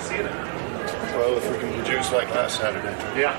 to see it. Well, if we can produce like last Saturday. Yeah.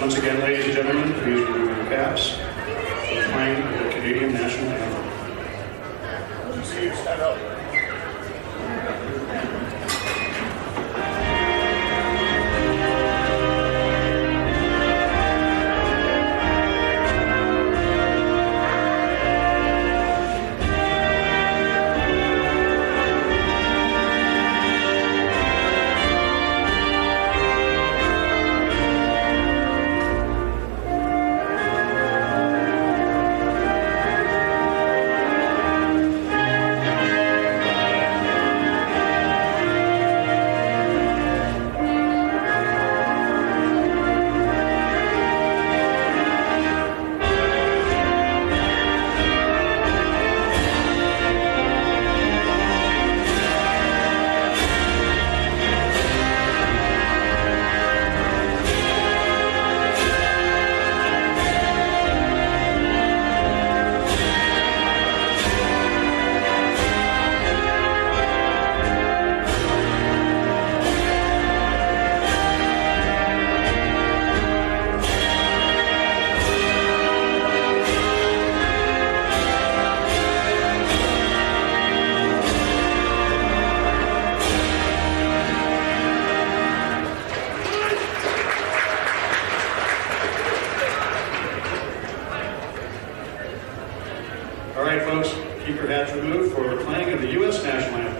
Once again, ladies and gentlemen, please remove your caps for the playing of the Canadian national anthem. GCU, stand up. All right, folks, keep your hats removed for the playing of the U.S. national anthem.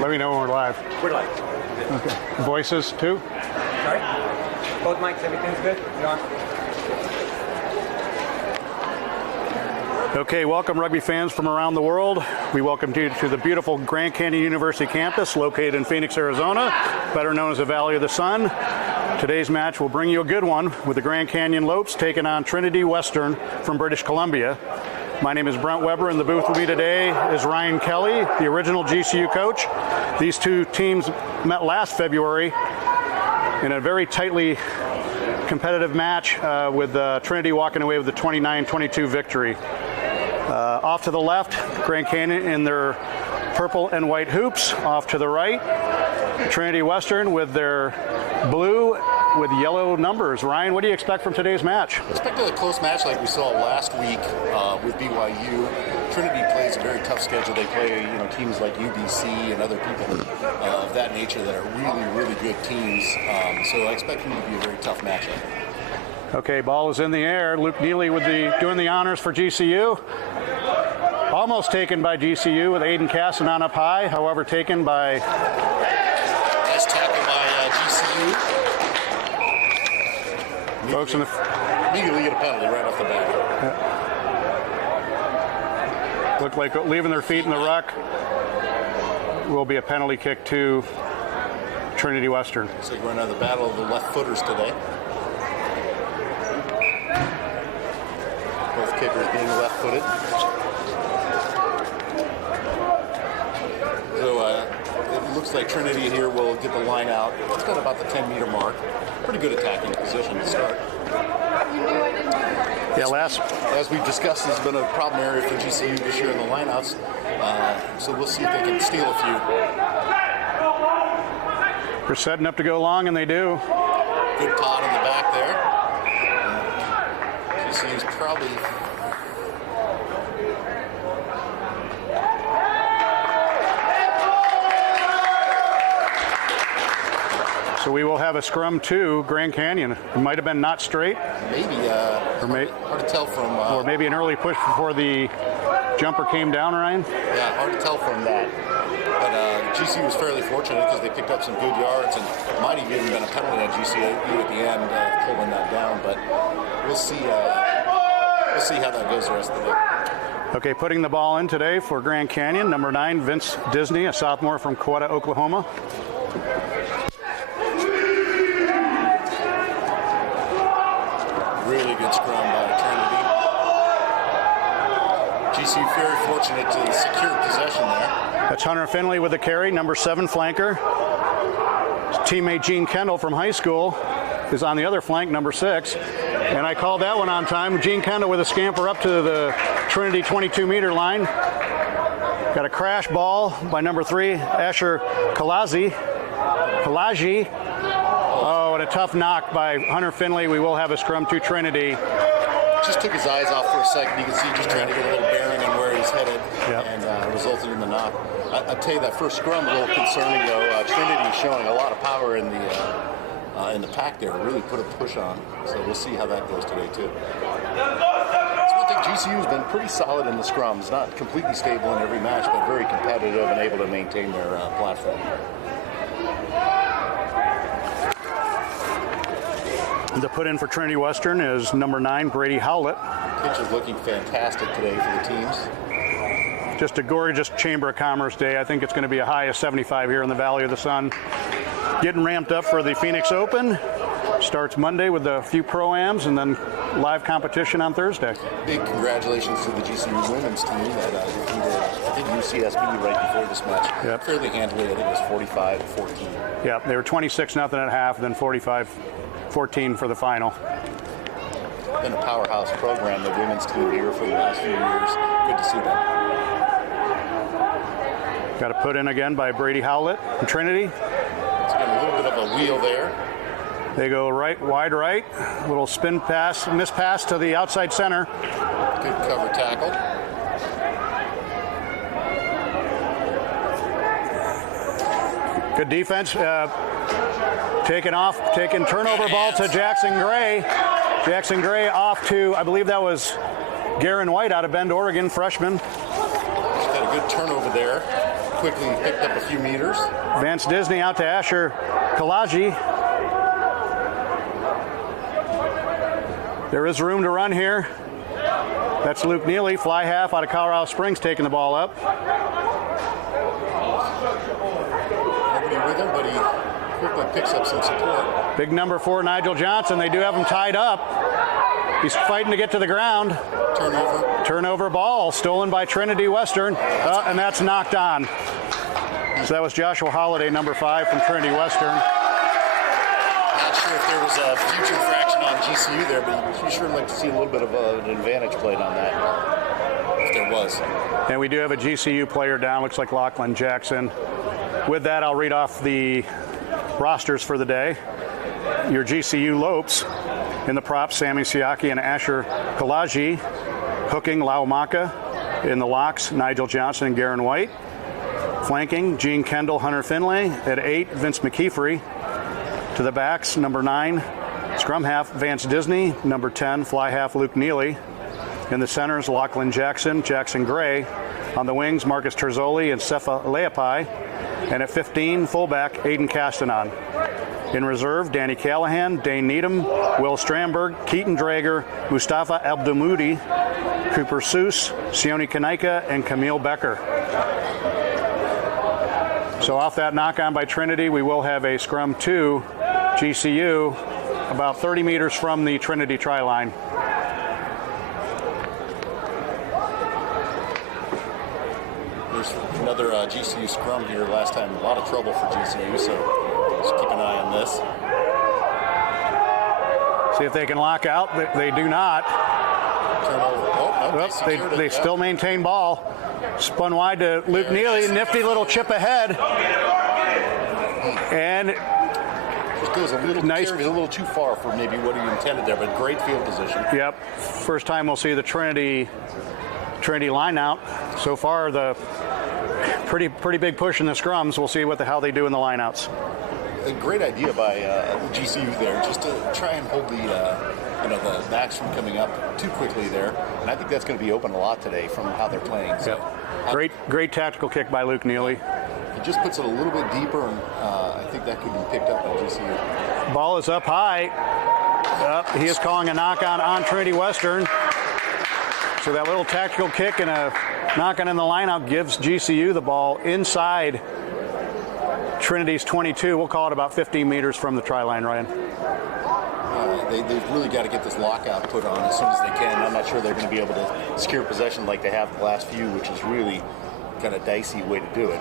Let me know when we're live. We're live. Okay. Voices too? Sorry? Both mics, everything's good? You're on. Okay, welcome rugby fans from around the world. We welcome you to the beautiful Grand Canyon University campus located in Phoenix, Arizona, better known as the Valley of the Sun. Today's match will bring you a good one with the Grand Canyon Antelopes taking on Trinity Western from British Columbia. My name is Brent Weber. In the booth with me today is Ryan Kelly, the original GCU coach. These two teams met last February in a very tightly competitive match with Trinity walking away with the 29-22 victory. Off to the left, Grand Canyon in their purple and white hoops. Off to the right, Trinity Western with their blue with yellow numbers. Ryan, what do you expect from today's match? Expected a close match like we saw last week with BYU. Trinity plays a very tough schedule. They play, teams like UBC and other people of that nature that are really, really good teams. So I expect them to be a very tough matchup. Okay, ball is in the air. Luke Neely doing the honors for GCU. Almost taken by GCU with Aiden Cassanon up high, however taken by... Nice tackle by GCU. Folks in the... Immediately get a penalty right off the bat. Look like leaving their feet in the ruck. Will be a penalty kick to Trinity Western. So we're going to have the battle of the left footers today. Both kickers being left-footed. So it looks like Trinity here will get the line out. It's got about the 10-meter mark. Pretty good attacking position to start. Yeah, as we've discussed, has been a problem area for GCU this year in the lineouts. So we'll see if they can steal a few. They're setting up to go long, and they do. Good pot in the back there. GCU's probably... So we will have a scrum to Grand Canyon. It might have been not straight. Maybe, hard to tell from... or maybe an early push before the jumper came down, Ryan? Yeah, hard to tell from that. But GCU was fairly fortunate because they picked up some good yards and might have even been a penalty on GCU at the end, pulling that down. But we'll see how that goes the rest of the day. Okay, putting the ball in today for Grand Canyon, number 9, Vince Disney, a sophomore from Coweta, Oklahoma. Really good scrum by Trinity. GCU very fortunate to secure possession there. That's Hunter Finley with the carry, number 7 flanker. His teammate Gene Kendall from high school is on the other flank, number 6. And I called that one on time. Gene Kendall with a scamper up to the Trinity 22-meter line. Got a crash ball by number 3, Asher Kalaji. Oh, and a tough knock by Hunter Finley. We will have a scrum to Trinity. Just took his eyes off for a second. You can see just trying to get a little bearing on where he's headed, and resulted in the knock. I'll tell you that first scrum a little concerning though. Trinity showing a lot of power in the pack there. Really put a push on. So we'll see how that goes today too. So I think GCU has been pretty solid in the scrums. Not completely stable in every match, but very competitive and able to maintain their platform. The put in for Trinity Western is number 9, Brady Howlett. Pitch is looking fantastic today for the teams. Just a gorgeous Chamber of Commerce day. I think it's going to be a high of 75 here in the Valley of the Sun. Getting ramped up for the Phoenix Open. Starts Monday with a few pro-ams and then live competition on Thursday. Big congratulations to the GCU women's team that defeated, I think, UCSB right before this match. Yep. Fairly handily. I think it was 45-14. Yeah, they were 26-0 at half, then 45-14 for the final. Been a powerhouse program, the women's team here for the last few years. Good to see them. Got to put in again by Brady Howlett from Trinity. It's been a little bit of a wheel there. They go right, wide right. Little spin pass, miss pass to the outside center. Good cover tackle. Good defense. Taking turnover ball to Jackson Gray. Jackson Gray off to, I believe that was Garen White out of Bend, Oregon, freshman. Just got a good turnover there. Quickly picked up a few meters. Vance Disney out to Asher Kalaji. There is room to run here. That's Luke Neely, fly half out of Colorado Springs, taking the ball up. Nobody with him, but he quickly picks up some support. Big number 4, Nigel Johnson. They do have him tied up. He's fighting to get to the ground. Turnover ball, stolen by Trinity Western, and that's knocked on. So that was Joshua Holliday, number 5 from Trinity Western. Not sure if there was a future infraction on GCU there, but you sure like to see a little bit of an advantage played on that, if there was. And we do have a GCU player down, looks like Lachlan Jackson. With that, I'll read off the rosters for the day. Your GCU Lopes in the props, Sammy Siaki and Asher Kalaji. Hooking, Lau Maka. In the locks, Nigel Johnson and Garen White. Flanking, Gene Kendall, Hunter Finlay. At 8, Vince McKeefery. To the backs, number 9, scrum half, Vance Disney. Number 10, fly half, Luke Neely. In the centers, Lachlan Jackson, Jackson Gray. On the wings, Marcus Terzoli and Sefa Leapai. And at 15, fullback, Aiden Castanon. In reserve, Danny Callahan, Dane Needham, Will Stramberg, Keaton Drager, Mustafa Abdelmoudi, Cooper Seuss, Sione Kanaika, and Camille Becker. So off that knock-on by Trinity, we will have a scrum to GCU about 30 meters from the Trinity try line. There's another GCU scrum here. Last time, a lot of trouble for GCU, so just keep an eye on this. See if they can lock out. They do not. Turnover. Oh, no, Oops, they it. still maintain ball. Spun wide to Luke Neely. Nifty little chip ahead. And Just goes a little nice. carried a little too far for maybe what he intended there, but great field position. Yep. First time we'll see the Trinity line out. So far, the pretty big push in the scrums. We'll see how they do in the lineouts. A great idea by GCU there, just to try and hold the backs from coming up too quickly there. And I think that's going to be open a lot today from how they're playing. So Great tactical kick by Luke Neely. He just puts it a little bit deeper, and I think that could be picked up by GCU. Ball is up high. He is calling a knock-on on Trinity Western. So that little tactical kick and a knock-on in the lineout gives GCU the ball inside Trinity's 22. We'll call it about 15 meters from the try line, Ryan. They've really got to get this lockout put on as soon as they can. I'm not sure they're going to be able to secure possession like they have the last few, which is really kind of dicey way to do it,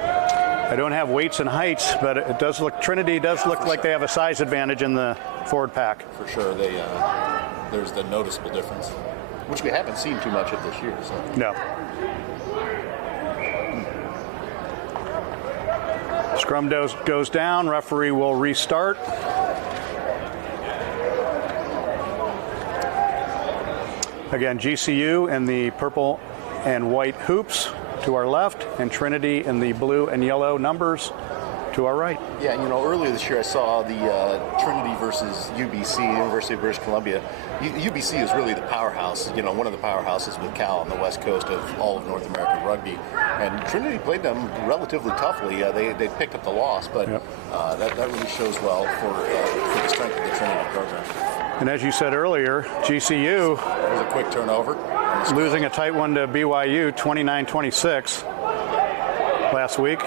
I don't have weights and heights, but it does look, Trinity does look like they have a size advantage in the forward pack. For sure, there's the noticeable difference, which we haven't seen too much of this year. So. No. Scrum goes down. Referee will restart. Again, GCU in the purple and white hoops to our left, and Trinity in the blue and yellow numbers to our right. Yeah, earlier this year I saw the Trinity versus UBC, University of British Columbia. UBC is really the powerhouse, one of the powerhouses with Cal on the west coast of all of North American rugby. And Trinity played them relatively toughly. They picked up the loss, but that really shows well for the strength of the Trinity program. And as you said earlier, GCU There's a quick turnover. losing a tight one to BYU, 29-26 last week.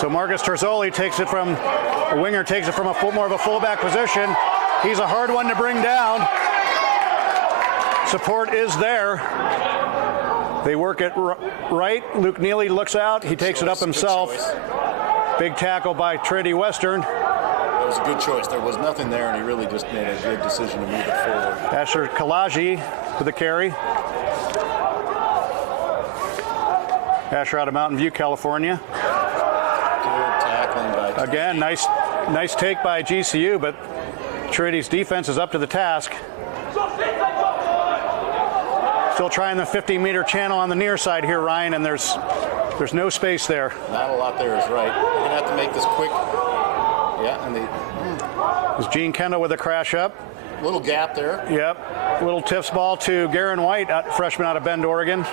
So Marcus Terzoli takes it from a winger, takes it from more of a fullback position. He's a hard one to bring down. Support is there. They work it right. Luke Neely looks out. He takes it up himself. Big tackle by Trinity Western. That was a good choice. There was nothing there, and he really just made a good decision to move it forward. Asher Kalaji with the carry. Asher out of Mountain View, California. Good tackling by Trinity. Again, nice take by GCU, but Trinity's defense is up to the task. Still trying the 50-meter channel on the near side here, Ryan, and there's no space there. Not a lot there is right. They're going to have to make this quick. Yeah, and There's Gene Kendall with a crash up. little gap there. Yep. Little tips ball to Garen White, freshman out of Bend, Oregon. Good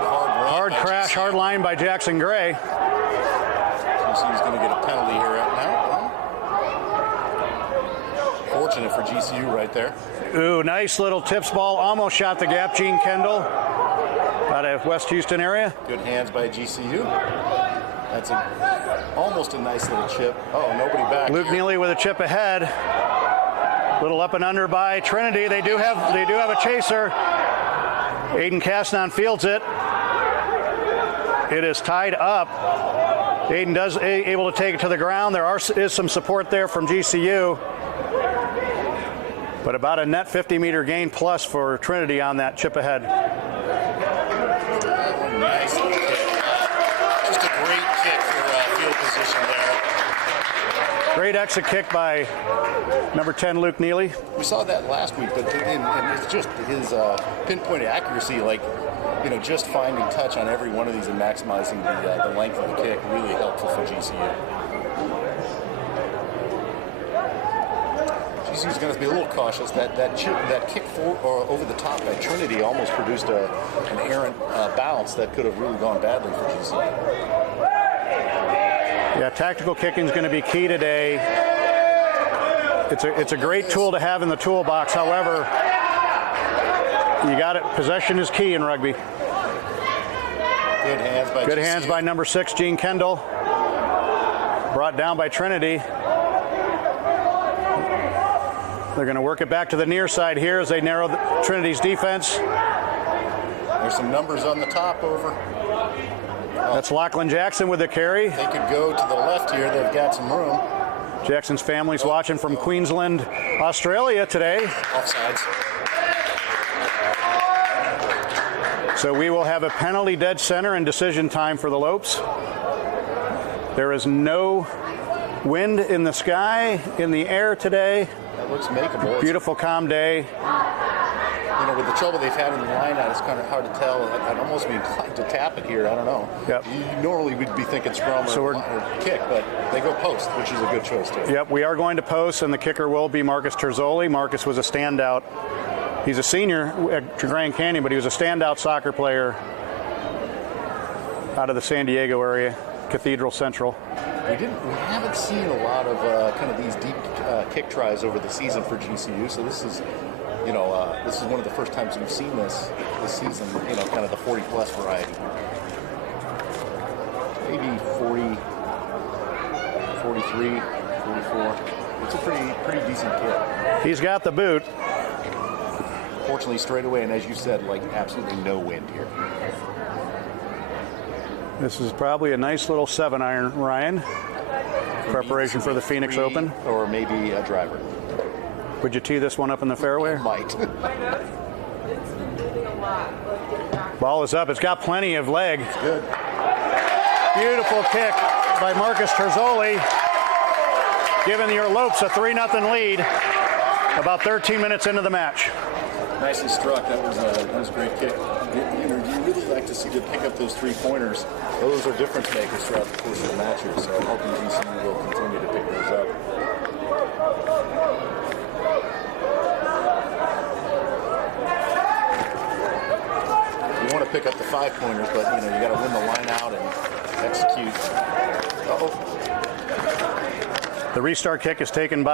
hard run. Hard crash, GCU. hard line by Jackson Gray. GCU's going to get a penalty here right now. Fortunate for GCU right there. Ooh, nice little tips ball. Almost shot the gap. Gene Kendall out of West Houston area. Good hands by GCU. That's almost a nice little chip. Oh, nobody back. Luke Neely with a chip ahead. Little up and under by Trinity. They do have a chaser. Aiden Castanon fields it. It is tied up. Aiden does able to take it to the ground. There is some support there from GCU. But about a net 50-meter gain plus for Trinity on that chip ahead. Nice little kick. Just a great kick for field position there. Great exit kick by number 10, Luke Neely. We saw that last week, but and it's just his pinpoint accuracy, just finding touch on every one of these and maximizing the length of the kick, really helpful for GCU. GCU GCU is going to be a little cautious. That kick over the top by Trinity almost produced an errant bounce that could have really gone badly for GCU. Yeah, tactical kicking is going to be key today. It's a great tool to have in the toolbox. However, you got it. Possession is key in rugby. Good hands by Good GCU. hands by number 6, Gene Kendall. Brought down by Trinity. They're going to work it back to the near side here as they narrow Trinity's defense. There's some numbers on the top over. That's Lachlan Jackson with the carry. They could go to the left here. They've got some room. Jackson's family's watching from Queensland, Australia today. Offsides. So we will have a penalty dead center and decision time for the Lopes. There is no wind in the sky, in the air today. That looks makeable. Beautiful, calm day. You know, with the trouble they've had in the line out, it's kind of hard to tell. I'd almost be inclined to tap it here. I don't know. Yep. You normally would be thinking scrum or kick, but they go post, which is a good choice too. Yep, we are going to post, and the kicker will be Marcus Terzoli. Marcus was a standout. He's a senior at Grand Canyon, but he was a standout soccer player out of the San Diego area, Cathedral Central. We haven't seen a lot of kind of these deep kick tries over the season for GCU, so this is, this is one of the first times we've seen this season. Kind of the 40-plus variety. Maybe 40, 43, 44. It's a pretty decent kick. He's got the boot. Fortunately, straight away, and as you said, like absolutely no wind here. This is probably a nice little 7-iron, Ryan. Preparation for the Phoenix Open. Or maybe a driver. Would you tee this one up in the fairway? Might. Ball is up. It's got plenty of leg. Good. Beautiful kick by Marcus Terzoli, giving your Lopes a 3-0 lead about 13 minutes into the match. Nicely struck. That was a great kick. You really like to see them pick up those 3-pointers. Those are difference makers throughout the course of the match here, so I'm hoping GCU will continue to pick those up. You want to pick up the 5-pointers, but you got to win the line out and execute. The restart kick is taken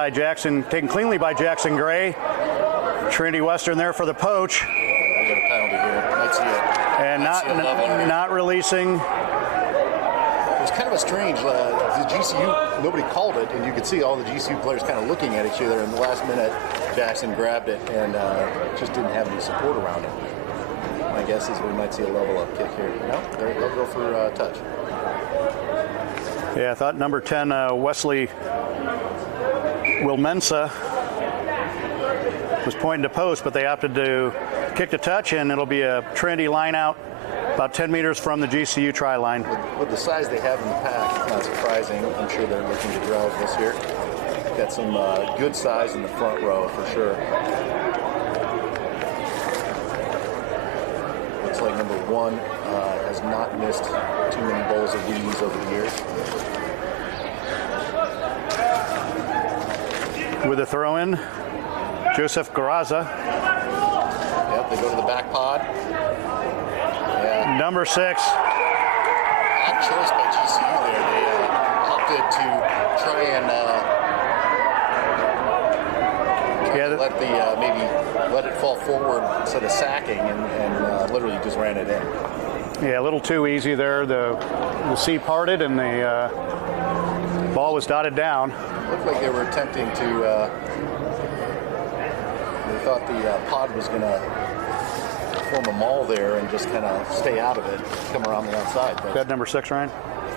cleanly by Jackson Gray. Trinity Western there for the poach. I got a penalty here. Might see it. And not releasing. It was kind of a strange. The GCU, nobody called it, and you could see all the GCU players kind of looking at each other. In the last minute, Jackson grabbed it and just didn't have any support around it. My guess is we might see a level up kick here. No, they'll go for touch. Yeah, I thought number 10, Wesley Wilmensa, was pointing to post, but they opted to kick to touch, and it'll be a Trinity line out about 10 meters from the GCU try line. With the size they have in the pack, it's not surprising. I'm sure they're looking to drive this here. Got some good size in the front row for sure. Looks like number 1 has not missed too many bowls of Wheaties over the years. With a throw in, Joseph Garraza. Yep, they go to the back pod. Yeah. Number 6. Odd choice by GCU there. They opted to try and let it fall forward instead of sacking, and literally just ran it in. Yeah, a little too easy there. The sea parted and the ball was dotted down. Looked like they were attempting to. They thought the pod was going to form a maul there and just kind of stay out of it, come around the outside. But That number 6, Ryan? I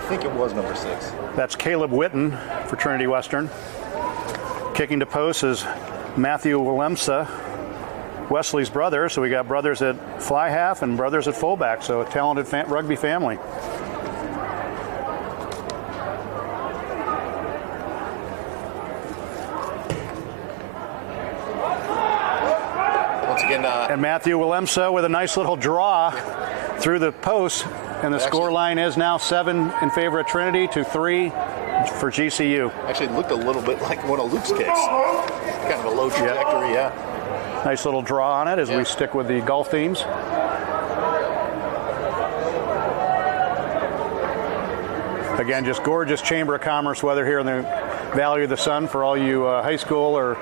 think it was number 6. That's Caleb Witten for Trinity Western. Kicking to post is Matthew Willemsa, Wesley's brother. So we got brothers at fly half and brothers at fullback. So a talented rugby family. Once again, and Matthew Willemsa with a nice little draw through the post. And the score line is now 7 in favor of Trinity to 3 for GCU. Actually, it looked a little bit like one of Luke's kicks. Kind of a low trajectory, yeah. Nice little draw on it as we stick with the golf themes. Again, just gorgeous Chamber of Commerce weather here in the Valley of the Sun for all you high school or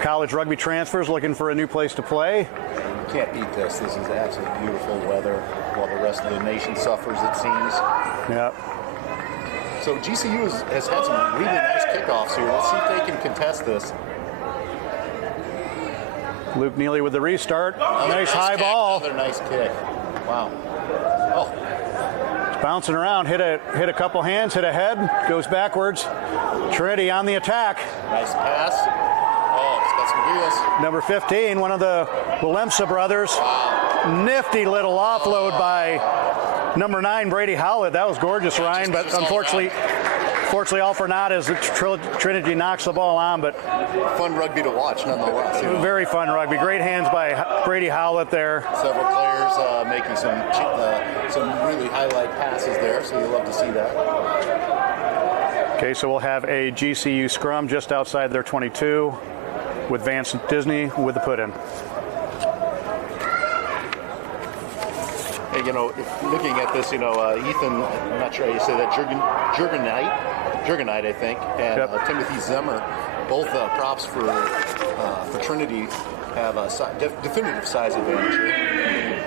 college rugby transfers looking for a new place to play. You can't beat this. This is absolutely beautiful weather while the rest of the nation suffers, it seems. Yeah. So GCU has had some really nice kickoffs here. Let's see if they can contest this. Luke Neely with the restart. Nice high kick. ball. Another nice kick. Wow. Oh. Bouncing around, hit a couple hands, hit a head, goes backwards. Trinity on the attack. Nice pass. Oh, it's got some wheels. Number 15, one of the Willemse brothers. Wow. Nifty little offload by number 9, Brady Howlett. That was gorgeous, Ryan, but unfortunately all for naught as Trinity knocks the ball on, but Fun rugby to watch, nonetheless. You know. very fun rugby. Great hands by Brady Howlett there. Several players making some really highlight passes there, so you'll love to see that. Okay, so we'll have a GCU scrum just outside their 22 with Vance Disney with the put-in. Hey, looking at this, Ethan, I'm not sure how you say that, Jurgenite, I think, and Timothy Zemmer, both props for Trinity, have a definitive size advantage here.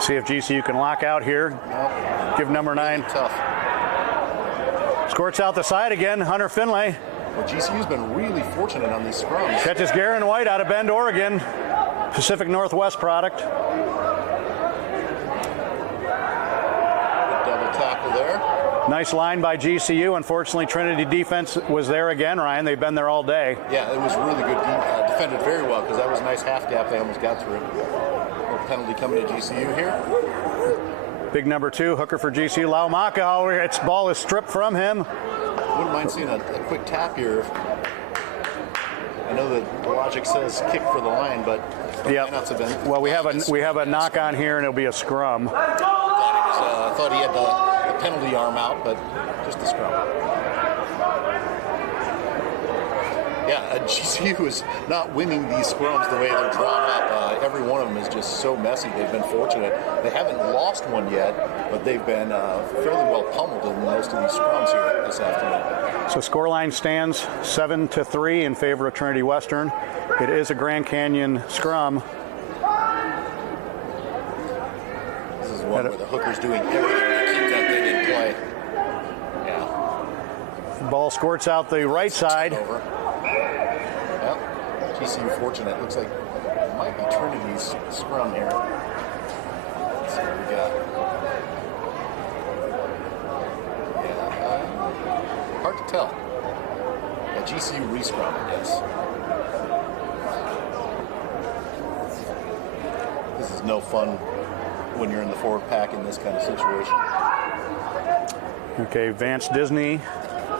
See if GCU can lock out here. Nope. Give number 9. Really tough. Squirts out the side again, Hunter Finlay. Well, GCU's been really fortunate on these scrums. Catches Garen White out of Bend, Oregon. Pacific Northwest product. Good double tackle there. Nice line by GCU. Unfortunately, Trinity defense was there again, Ryan. They've been there all day. Yeah, it was really good. Defended very well because that was a nice half gap. They almost got through. Little penalty coming to GCU here. Big number 2, hooker for GCU. Laumaka, however, its ball is stripped from him. Wouldn't mind seeing a quick tap here. I know that the logic says kick for the line, but Well, we have a knock on here, and it'll be a scrum. Thought he had the penalty arm out, but just the scrum. Yeah, GCU is not winning these scrums the way they're drawn up. Every one of them is just so messy. They've been fortunate. They haven't lost one yet, but they've been fairly well pummeled in most of these scrums here this afternoon. So scoreline stands 7-3 in favor of Trinity Western. It is a Grand Canyon scrum. This is one where the hooker's doing everything to keep that thing in play. Yeah. Ball squirts out the right side. Over. Well, GCU fortunate. Looks like it might be Trinity's scrum here. Let's see what we got. Yeah, hard to tell. A GCU re-scrum, I guess. This is no fun when you're in the forward pack in this kind of situation. Okay, Vance Disney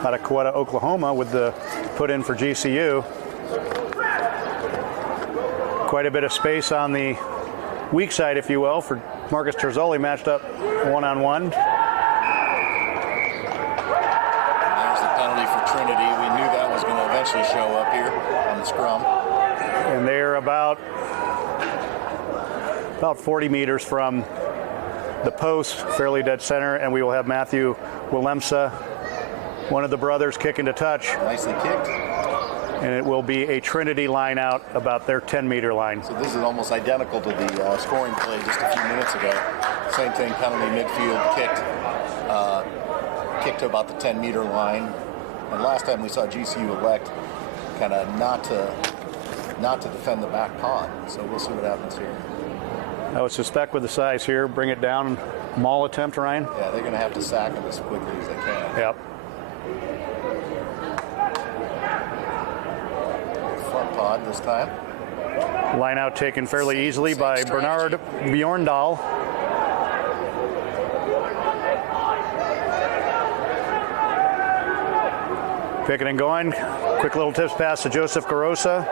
out of Coweta, Oklahoma with the put in for GCU. Quite a bit of space on the weak side, if you will, for Marcus Terzoli matched up one-on-one. There's the penalty for Trinity. We knew that was going to eventually show up here on the scrum. And they're about 40 meters from the post, fairly dead center, and we will have Matthew Willemse, one of the brothers, kicking to touch. Nicely kicked. And it will be a Trinity line out about their 10-meter line. So this is almost identical to the scoring play just a few minutes ago. Same thing, penalty midfield, kicked to about the 10-meter line. And last time we saw GCU elect kind of not to defend the back pod. So we'll see what happens here. I would suspect with the size here, bring it down, maul attempt, Ryan. Yeah, they're going to have to sack them as quickly as they can. Yep. Front pod this time. Line out taken fairly easily by strategy. Bernard Bjorndal. Picking and going. Quick little tips pass to Joseph Garosa.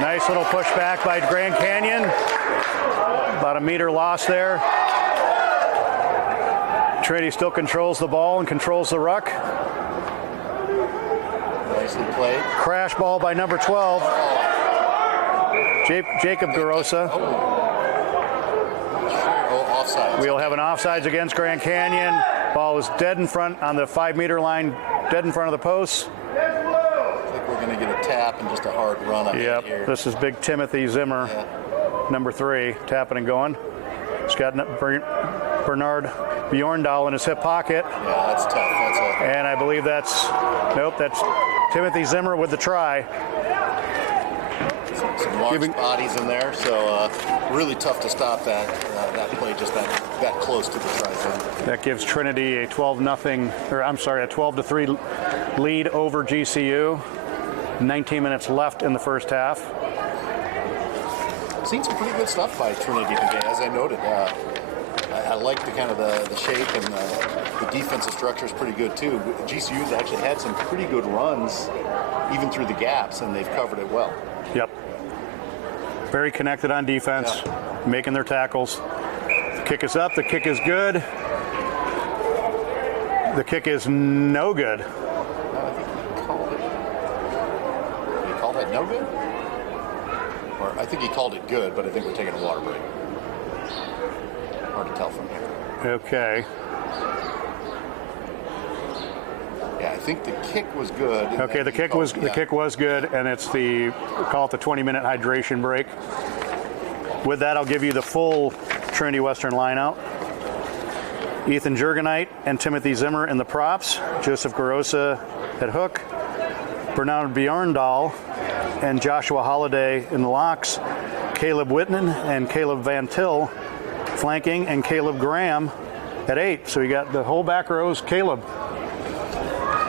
Nice little push back by Grand Canyon. About a meter loss there. Trinity still controls the ball and controls the ruck. Nicely played. Crash ball by number 12. Jacob Garosa. Offside. We'll have an offsides against Grand Canyon. Ball is dead in front on the 5-meter line, dead in front of the posts. I think we're going to get a tap and just a hard run on it here. This is big Timothy Zimmer, number 3, tapping and going. He's got Bernard Bjorndal in his hip pocket. Yeah, that's tough. And I believe that's Timothy Zimmer with the try. Some large bodies in there, so really tough to stop that play just that close to the try zone. That gives Trinity a 12-3 lead over GCU. 19 minutes left in the first half. Seen some pretty good stuff by Trinity today, as I noted. I like the kind of the shape, and the defensive structure is pretty good too. GCU's actually had some pretty good runs, even through the gaps, and they've covered it well. Yep. Very connected on defense, making their tackles. The kick is up. The kick is good. The kick is no good. I think he called it. Did he call that no good? Or I think he called it good, but I think we're taking a water break. Hard to tell from here. Okay. Yeah, I think the kick was good. Okay, the kick was good, and it's call it the 20-minute hydration break. With that, I'll give you the full Trinity Western lineout. Ethan Jurgenite and Timothy Zimmer in the props. Joseph Garosa at hook. Bernard Bjorndal and Joshua Holliday in the locks. Caleb Whitman and Caleb Van Til flanking, and Caleb Graham at 8. So you got the whole back rows, Caleb.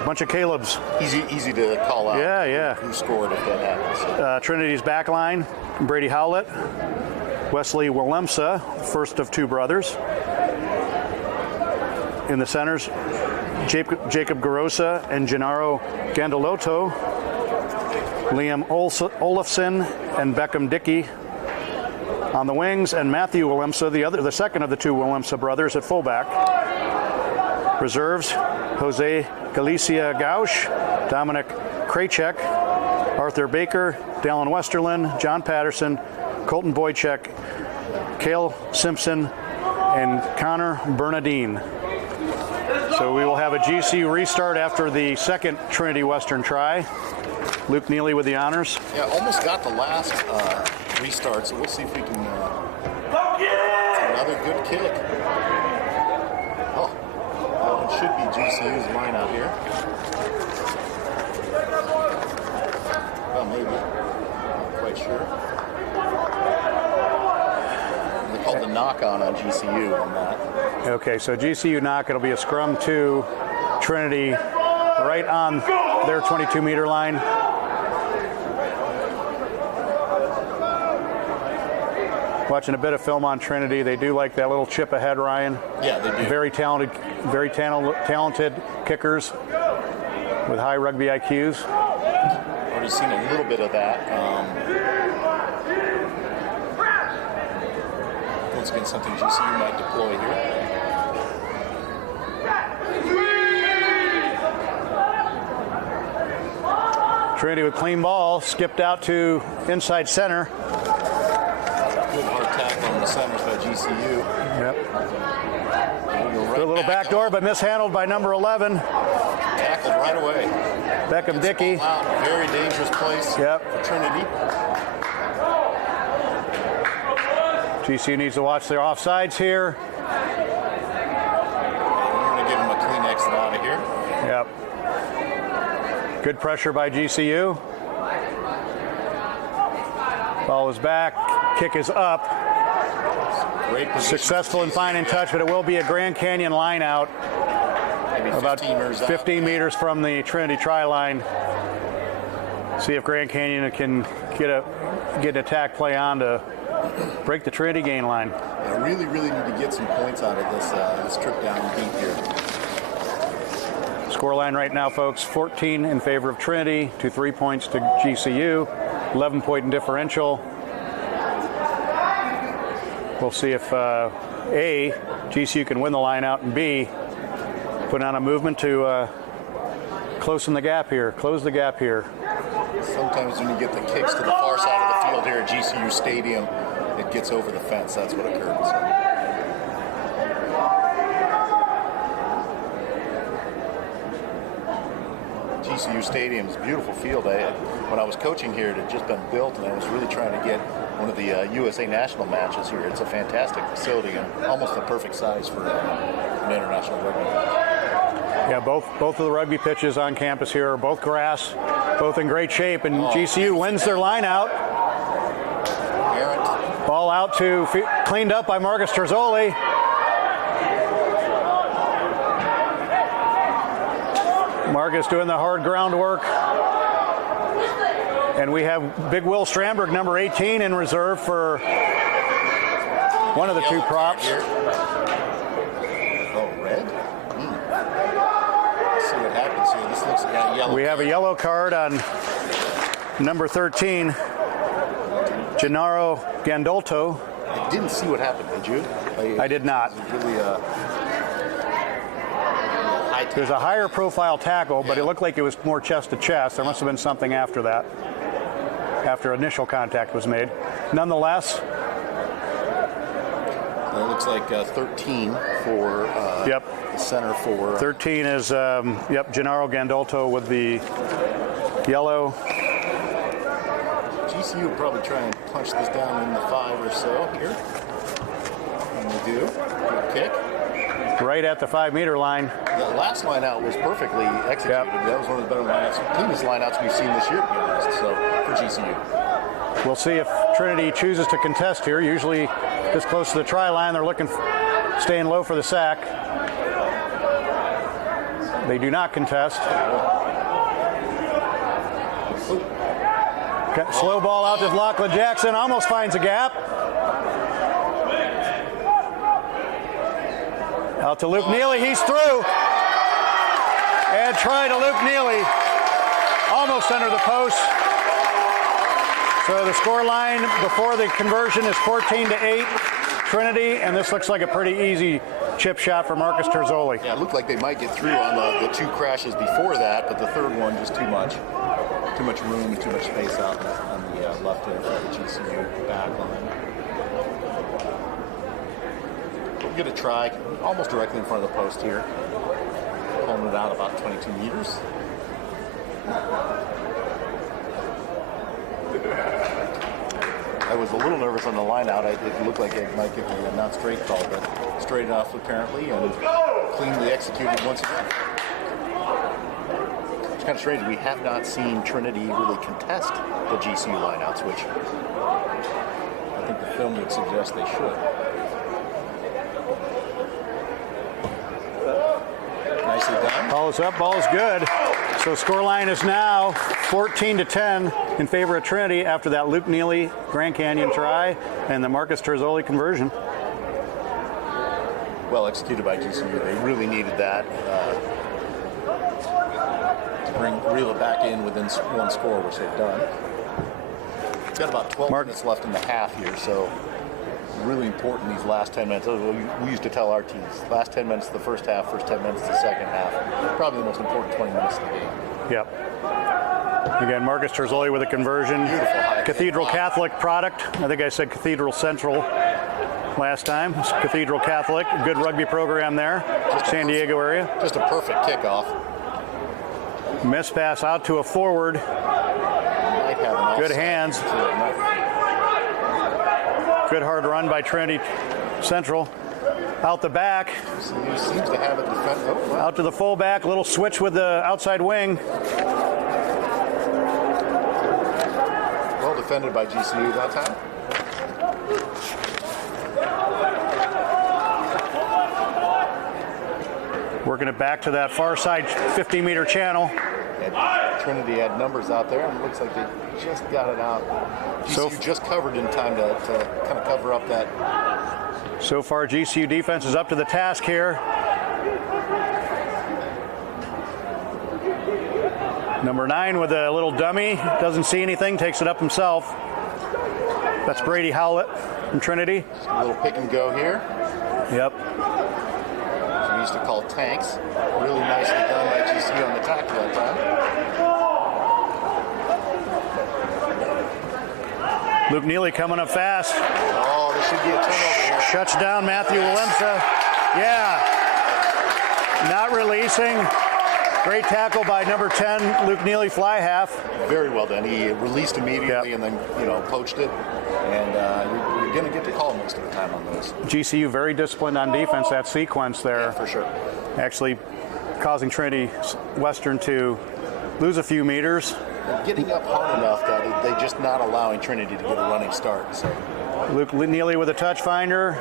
Bunch of Calebs. Easy to call out. Yeah. Who scored if that happens. Trinity's back line, Brady Howlett, Wesley Willemse, first of 2 brothers. In the centers, Jacob Garosa and Gennaro Gandolotto, Liam Olafson and Beckham Dickey on the wings, and Matthew Willemse, the second of the 2 Willemse brothers, at fullback. Reserves, Jose Galicia Gauch, Dominic Krajcek, Arthur Baker, Dallin Westerlin, John Patterson, Colton Boychek, Cale Simpson, and Connor Bernadine. So we will have a GCU restart after the second Trinity Western try. Luke Neely with the honors. Yeah, almost got the last restart, so we'll see if we can. Another good kick. Oh, that one should be GCU's line out here. Well, maybe. Not quite sure. They called the knock on GCU on that. Okay, so GCU knock. It'll be a scrum 2, Trinity right on their 22-meter line. Watching a bit of film on Trinity, they do like that little chip ahead, Ryan. Yeah, they do. Very talented kickers with high rugby IQs. Already seen a little bit of that. Once again, something GCU might deploy here. Trinity with clean ball, skipped out to inside center. Good hard tackle on the centers by GCU. Yep. Right, a little backdoor, but mishandled by number 11. Tackled right away. Beckham Dickey. Very dangerous place for Trinity. GCU needs to watch their offsides here. We're going to give them a clean exit out of here. Yep. Good pressure by GCU. Ball is back. Kick is up. Great position. Successful in finding touch, but it will be a Grand Canyon line out. Maybe 15 about meters 15 out. meters from the Trinity try line. See if Grand Canyon can get an attack play on to break the Trinity gain line. Yeah, really need to get some points out of this trip down deep here. Scoreline right now, folks, 14 in favor of Trinity to 3 points to GCU, 11-point differential. We'll see if A, GCU can win the line out, and B, put on a movement to close the gap here. Sometimes when you get the kicks to the far side of the field here at GCU Stadium, it gets over the fence. That's what occurs. GCU Stadium is a beautiful field. When I was coaching here, it had just been built, and I was really trying to get one of the USA National matches here. It's a fantastic facility and almost the perfect size for an international rugby match. Yeah, both of the rugby pitches on campus here are both grass, both in great shape, and GCU wins their line out. Ball out to cleaned up by Marcus Terzoli. Marcus doing the hard groundwork. And we have Big Will Strandberg, number 18, in reserve for one of the two props. Oh, red? Let's see what happens here. This looks like a yellow. We have a yellow card on number 13, Gennaro Gandolto. I didn't see what happened, did you? I did not. Really, There's a higher profile tackle, but it looked like it was more chest to chest. There must have been something after that, after initial contact was made. Nonetheless, it looks like 13 for the center for 13 is Gennaro Gandolto with the yellow. GCU would probably try and punch this down in the 5 or so here. And they do. Good kick. Right at the 5-meter line. The last line out was perfectly executed. That was one of the better cleanest lineouts we've seen this year, to be honest, so for GCU. We'll see if Trinity chooses to contest here. Usually this close to the try line, they're staying low for the sack. They do not contest. Slow ball out to Lachlan Jackson, almost finds a gap. Out to Luke Neely, he's through. And try to Luke Neely, almost under the post. So the score line before the conversion is 14-8, Trinity, and this looks like a pretty easy chip shot for Marcus Terzoli. Yeah, it looked like they might get through on the two crashes before that, but the third one just too much. Too much room, too much space out on the left there for the GCU back line. We'll get a try, almost directly in front of the post here. Pulling it out about 22 meters. I was a little nervous on the line out. It looked like it might get the not straight call, but straight enough apparently, and cleanly executed once again. It's kind of strange. We have not seen Trinity really contest the GCU lineouts, which I think the film would suggest they should. Nicely done. Ball is up, ball is good. So scoreline is now 14-10 in favor of Trinity after that Luke Neely Grand Canyon try and the Marcus Terzoli conversion. Well executed by GCU. They really needed that to reel it back in within one score, which they've done. It's got about 12 minutes left in the half here, so really important these last 10 minutes. We used to tell our teams, last 10 minutes of the first half, first 10 minutes of the second half. Probably the most important 20 minutes of the game. Yep. Again, Marcus Terzoli with a conversion. Cathedral Catholic product. I think I said Cathedral Central last time. It's Cathedral Catholic, good rugby program there, San Diego area. Just a perfect kickoff. Miss pass out to a forward. Good hands. Good hard run by Trinity Central. Out the back. Seems to have it defended. Oh, wow. Out to the fullback. Little switch with the outside wing. Well defended by GCU that time. Working it back to that far side 50-meter channel. And Trinity had numbers out there, and it looks like they just got it out. GCU just covered in time to kind of cover up that. So far, GCU defense is up to the task here. Number 9 with a little dummy. Doesn't see anything, takes it up himself. That's Brady Howlett. from Trinity. A little pick and go here. Yep. We used to call tanks. Really nicely done by GCU on the tackle that time. Luke Neely coming up fast. Oh, there should be a turnover here. Shuts down Matthew Willemse. Yeah. Not releasing. Great tackle by number 10, Luke Neely, fly half. Very well done. He released immediately and then, poached it. And you're going to get the call most of the time on those. GCU very disciplined on defense, that sequence there. Yeah, for sure. Actually causing Trinity Western to lose a few meters. They're getting up hard enough that they're just not allowing Trinity to get a running start. So. Luke Neely with a touch finder.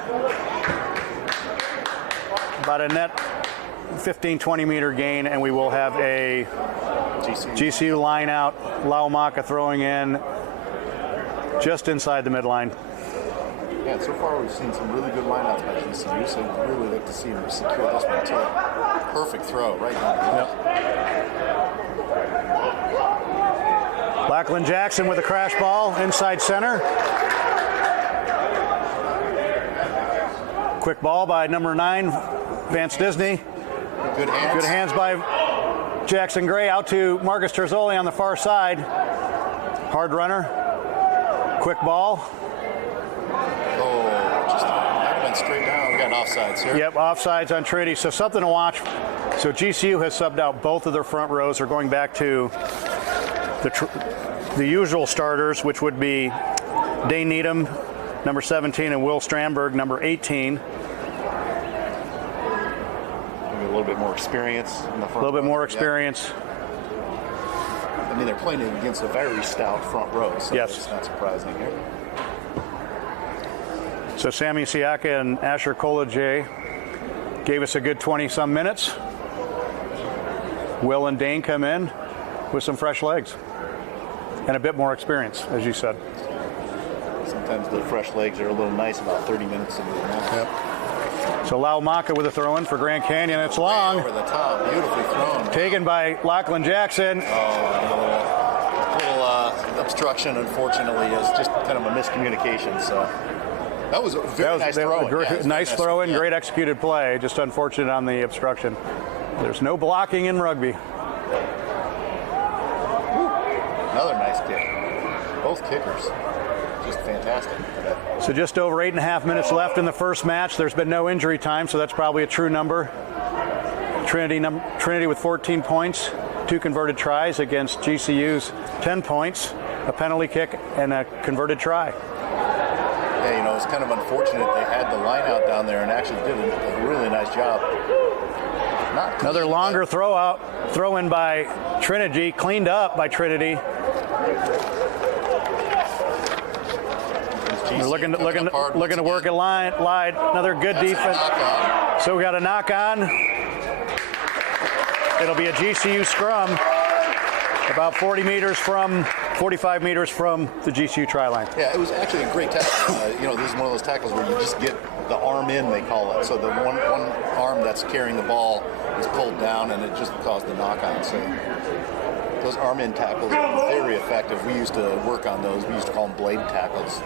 About a net 15-20 meter gain, and we will have a GCU line out. Laumaka throwing in just inside the midline. Yeah, so far we've seen some really good lineouts by GCU, so we'd really like to see him secure this one too. Perfect throw right now. Yep. Lachlan Jackson with a crash ball inside center. Quick ball by number 9, Vance Disney. Good hands. Good hands by Jackson Gray out to Marcus Terzoli on the far side. Hard runner. Quick ball. Oh, just might have been straight down. We got an offsides here. Yep, offsides on Trinity. So something to watch. So GCU has subbed out both of their front rows. They're going back to the usual starters, which would be Dane Needham, number 17, and Will Strandberg, number 18. Maybe a little bit more experience in the front. A little bit more row. experience. Yeah. I mean, they're playing against a very stout front row, so Yes. it's not surprising here. So Sammy Siaka and Asher Kolajay gave us a good 20-some minutes. Will and Dane come in with some fresh legs and a bit more experience, as you said. Sometimes the fresh legs are a little nice about 30 minutes into the match. Yep. So Laumaka with a throw in for Grand Canyon. It's long. Over the top, beautifully thrown. Taken by Lachlan Jackson. Little obstruction, unfortunately, is just kind of a miscommunication. So that was a very nice throw. Nice throw in, great executed play. Just unfortunate on the obstruction. There's no blocking in rugby. Another nice kick. Both kickers, just fantastic. So just over 8.5 minutes left in the first match. There's been no injury time, so that's probably a true number. Trinity with 14 points, 2 converted tries against GCU's 10 points, a penalty kick, and a converted try. Yeah, it's kind of unfortunate they had the line out down there and actually did a really nice job. Another longer throw in by Trinity, cleaned up by Trinity. They're looking to work a line. Another good defense. So we got a knock on. It'll be a GCU scrum, about 45 meters from the GCU try line. Yeah, it was actually a great tackle. This is one of those tackles where you just get the arm in, they call it. So the one arm that's carrying the ball is pulled down, and it just caused the knock on. So those arm in tackles are very effective. We used to work on those. We used to call them blade tackles.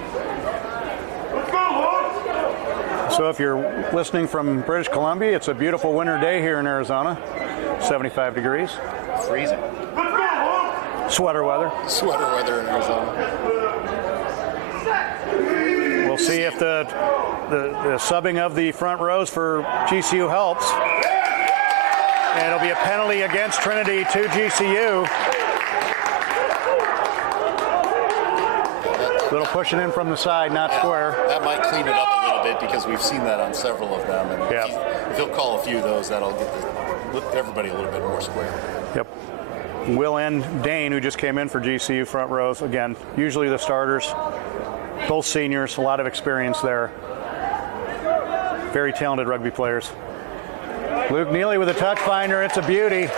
So if you're listening from British Columbia, it's a beautiful winter day here in Arizona, 75 degrees. Freezing. Sweater weather. Sweater weather in Arizona. We'll see if the subbing of the front rows for GCU helps. And it'll be a penalty against Trinity to GCU. Little pushing in from the side, not square. That might clean it up a little bit because we've seen that on several of them. And if he'll call a few of those, that'll get everybody a little bit more square. Yep. Will and Dane, who just came in for GCU front rows, again, usually the starters, both seniors, a lot of experience there. Very talented rugby players. Luke Neely with a touch finder, it's a beauty.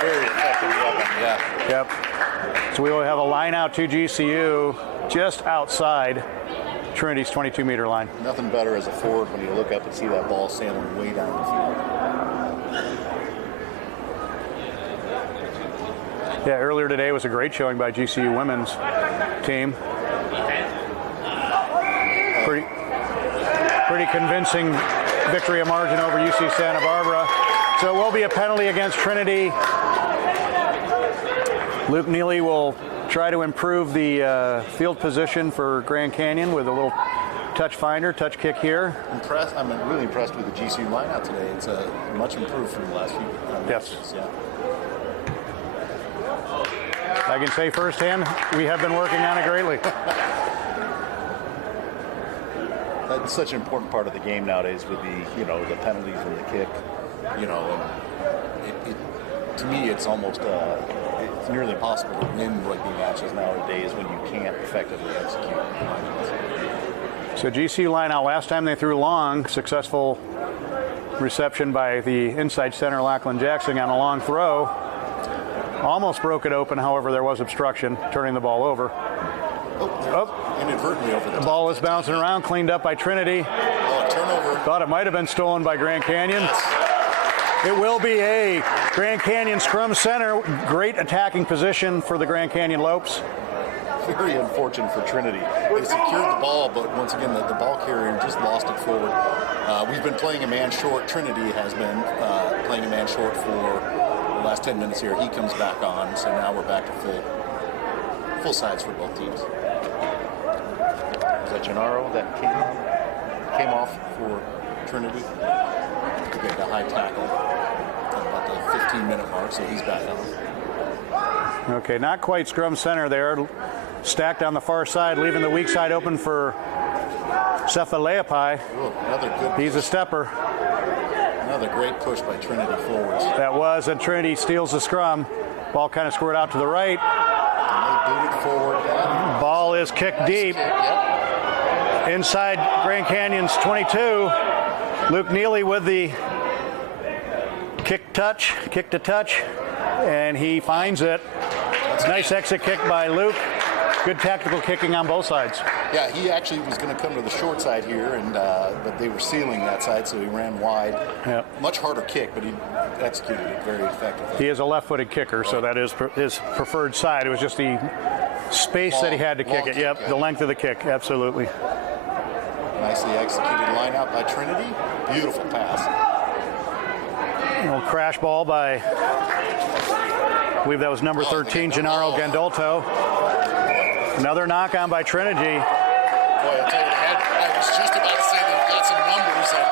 Very effective weapon, yeah. Yep. So we will have a line out to GCU just outside Trinity's 22-meter line. Nothing better as a forward when you look up and see that ball sailing way down the field. Yeah, earlier today was a great showing by GCU women's team. Pretty convincing victory margin over UC Santa Barbara. So it will be a penalty against Trinity. Luke Neely will try to improve the field position for Grand Canyon with a little touch finder, touch kick here. I'm really impressed with the GCU lineout today. It's much improved from the last few Yes. matches. Yeah. I can say firsthand, we have been working on it greatly. That's such an important part of the game nowadays with the the penalties and the kick. And to me, it's almost it's nearly impossible to win rugby matches nowadays when you can't effectively execute. So GCU lineout, last time they threw long, successful reception by the inside center Lachlan Jackson on a long throw. Almost broke it open, however, there was obstruction, turning the ball over. Inadvertently over the top. Ball is bouncing around, cleaned up by Trinity. Turnover. Thought it might have been stolen by Grand Canyon. Yes. It will be a Grand Canyon scrum center. Great attacking position for the Grand Canyon Lopes. Very unfortunate for Trinity. They secured the ball, but once again, the ball carrier just lost it forward. We've been playing a man short. Trinity has been playing a man short for the last 10 minutes here. He comes back on, so now we're back to full sides for both teams. Is that Gennaro that came off for Trinity? He got a high tackle at about the 15-minute mark, so he's back on. Okay, not quite scrum center there. Stacked on the far side, leaving the weak side open for Sefa Leapai. Another good. He's a stepper. Another great push by Trinity forwards. That was, and Trinity steals the scrum. Ball kind of squared out to the right. And they booted forward. Ball is kicked deep. Inside Grand Canyon's 22. Luke Neely with the kick to touch, and he finds it. Nice exit kick by Luke. Good tactical kicking on both sides. Yeah, he actually was going to come to the short side here, and but they were sealing that side, so he ran wide. Yep. Much harder kick, but he executed it very effectively. He is a left-footed kicker, so that is his preferred side. It was just the space that he had to kick it. Yep, the length of the kick, absolutely. Nicely executed line out by Trinity. Beautiful pass. A little crash ball by, I believe that was number 13, Gennaro Gandolto. Another knock on by Trinity. Boy, I'll tell you, I was just about to say they've got some numbers, and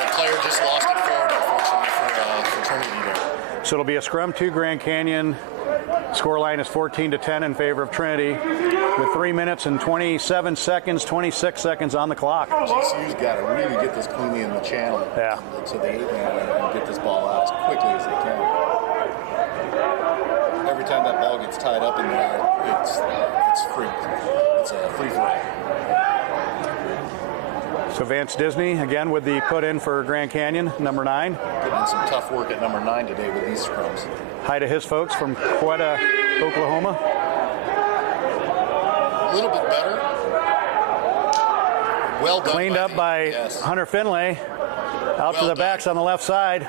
the player just lost it forward, unfortunately, for Trinity there. So it'll be a scrum to Grand Canyon. Scoreline is 14-10 in favor of Trinity with 3 minutes and 26 seconds on the clock. GCU's got to really get this cleanly in the channel. Yeah. To the 8-man and get this ball out as quickly as they can. Every time that ball gets tied up in there, it's free. It's a free for all. So Vance Disney again with the put in for Grand Canyon, number 9. Putting in some tough work at number 9 today with these scrums. Hi to his folks from Quetta, Oklahoma. A little bit better. Well done. Cleaned up by Hunter Finlay. Out to the backs on the left side.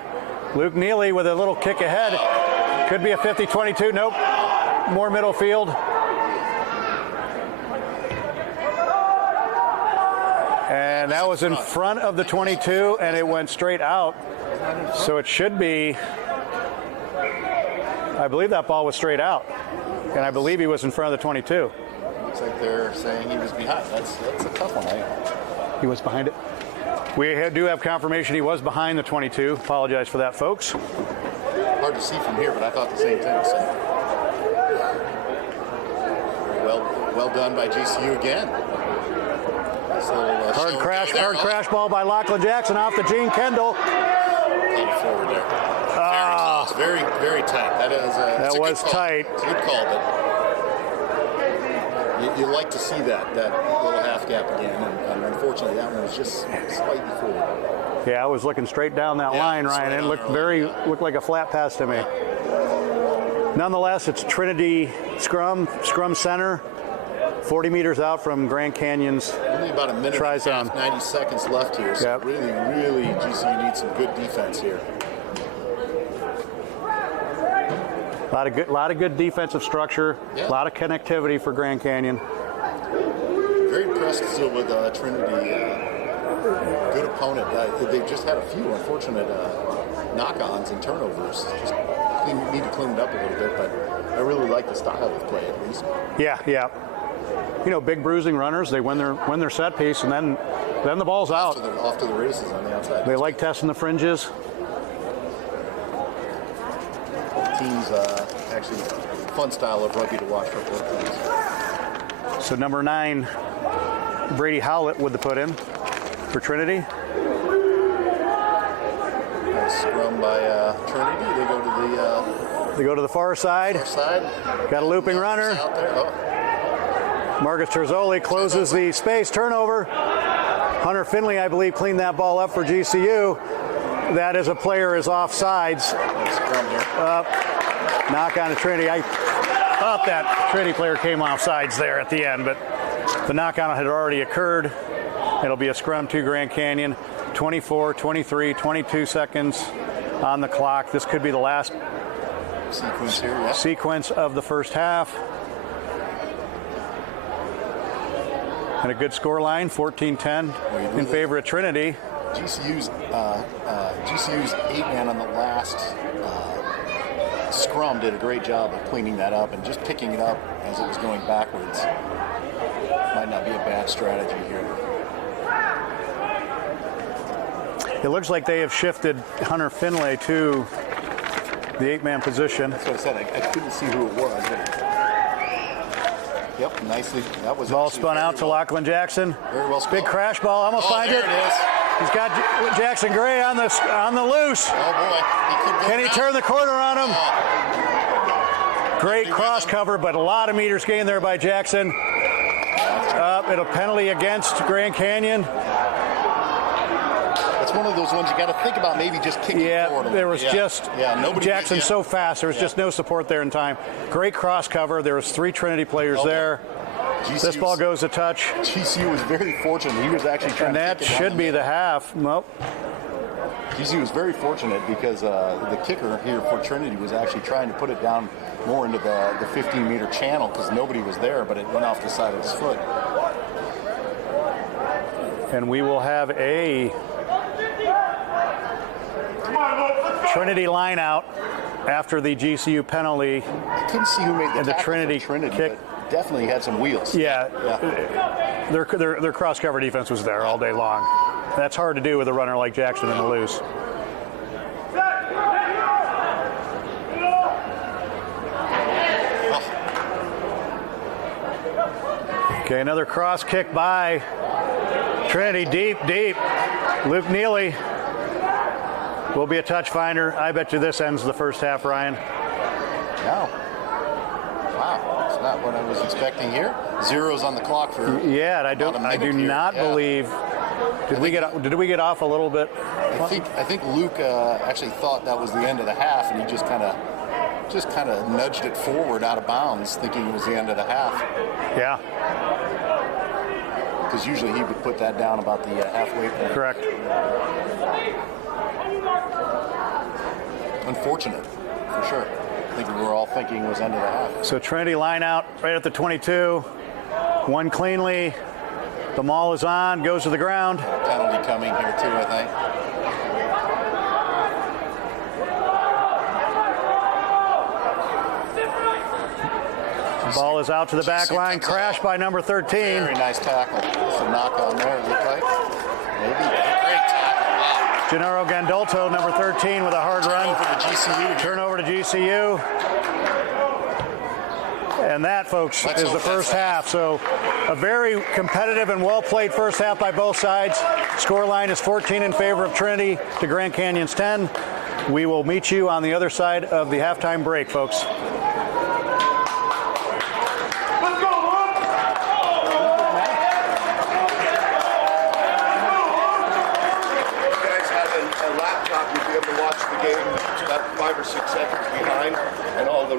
Luke Neely with a little kick ahead. Could be a 50-22. Nope. More middle field. And that was in front of the 22, and it went straight out. So it should be, I believe that ball was straight out. And I believe he was in front of the 22. Looks like they're saying he was behind. That's a tough one. He was behind it. We do have confirmation he was behind the 22. Apologize for that, folks. Hard to see from here, but I thought the same thing. So. Well done by GCU again. Hard crash ball by Lachlan Jackson off to Gene Kendall. Forward there. Very, very tight. That was tight. It's a good call, but you like to see that little half gap again, and unfortunately that one was just slightly forward. Yeah, I was looking straight down that line, Ryan. It looked looked like a flat pass to me. Nonetheless, it's Trinity scrum center, 40 meters out from Grand Canyon's only about a minute try and a half, zone. 90 seconds left here. So Yep. really, GCU needs some good defense here. A lot of good defensive structure. Yeah. A lot of connectivity for Grand Canyon. Very impressed still with Trinity. Good opponent. They've just had a few unfortunate knock-ons and turnovers. Just need to clean it up a little bit, but I really like the style of play at least. Yeah, yeah. You know, big bruising runners, they win their set piece, and then the ball's out. Off to the races on the outside. They like testing the fringes. Teams actually fun style of rugby to watch for both teams. So number 9, Brady Howlett with the put in for Trinity. Nice scrum by Trinity. They go to the far side. Far side. Got a looping runner. Out there. Oh. Marcus Terzoli closes the space. Turnover. Hunter Finley, I believe, cleaned that ball up for GCU. That is a player is offsides. Nice scrum here. Knock on to Trinity. I thought that Trinity player came offsides there at the end, but the knock on had already occurred. It'll be a scrum to Grand Canyon. 24, 23, 22 seconds on the clock. This could be the last Sequence here, yeah. sequence of the first half. And a good score line, 14-10 in favor of Trinity. GCU's 8-man on the last scrum did a great job of cleaning that up and just picking it up as it was going backwards. Might not be a bad strategy here. It looks like they have shifted Hunter Finlay to the 8-man position. That's what I said. I couldn't see who it was. Yep, nicely. That was Ball spun out to Lachlan Jackson. Very well spun. Big crash ball. Almost find there it. It is. He's got Jackson Gray on the loose. Oh boy! Can he turn the corner on him? Oh. Great cross cover, but a lot of meters gained there by Jackson. It'll penalty against Grand Canyon. It's one of those ones you got to think about maybe just kicking forward. There was nobody Jackson's so fast. There was just no support there in time. Great cross cover. There was 3 Trinity players there. This ball goes to touch. GCU was very fortunate. He was actually trying and to that kick it should be the half. Nope. GCU was very fortunate because the kicker here for Trinity was actually trying to put it down more into the 15-meter channel because nobody was there, but it went off the side of his foot. And we will have a Trinity line out after the GCU penalty. I couldn't see who made the and the tackle Trinity for Trinity kick. but definitely had some wheels. Yeah. Their cross-cover defense was there all day long. That's hard to do with a runner like Jackson in the loose. Okay, another cross kick by Trinity, deep. Luke Neely will be a touch finder. I bet you this ends the first half, Ryan. No. Wow, that's not what I was expecting here. Zeros on the clock for I do not believe. Did we get off a little bit? I think Luke actually thought that was the end of the half, and he just kind of nudged it forward out of bounds, thinking it was the end of the half. Yeah. Because usually he would put that down about the halfway point. Correct. Unfortunate, for sure. I think we were all thinking it was end of the half. So Trinity line out right at the 22. One cleanly. The maul is on, goes to the ground. Penalty coming here too, I think. Ball is out to the back line. Crash by number 13. Very nice tackle. Some knock on there, it looked like. Maybe. Great tackle. Wow. Gennaro Gandolto, number 13, with a hard run. Turnover to GCU. And that, folks, is the first half. So a very competitive and well-played first half by both sides. Scoreline is 14 in favor of Trinity to Grand Canyon's 10. We will meet you on the other side of the halftime break, folks. You'd be able to watch the game about 5 or 6 seconds behind, and all the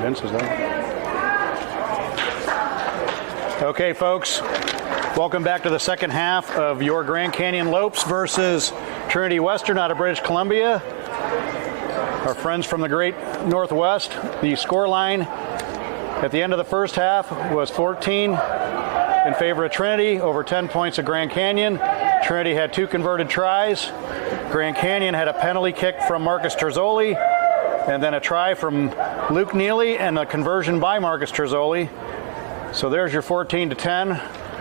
Vince is there. Okay, folks, welcome back to the second half of your Grand Canyon Lopes versus Trinity Western out of British Columbia. Our friends from the great Northwest. The score line at the end of the first half was 14 in favor of Trinity, over 10 points of Grand Canyon. Trinity had 2 converted tries. Grand Canyon had a penalty kick from Marcus Terzoli, and then a try from Luke Neely and a conversion by Marcus Terzoli. So there's your 14-10.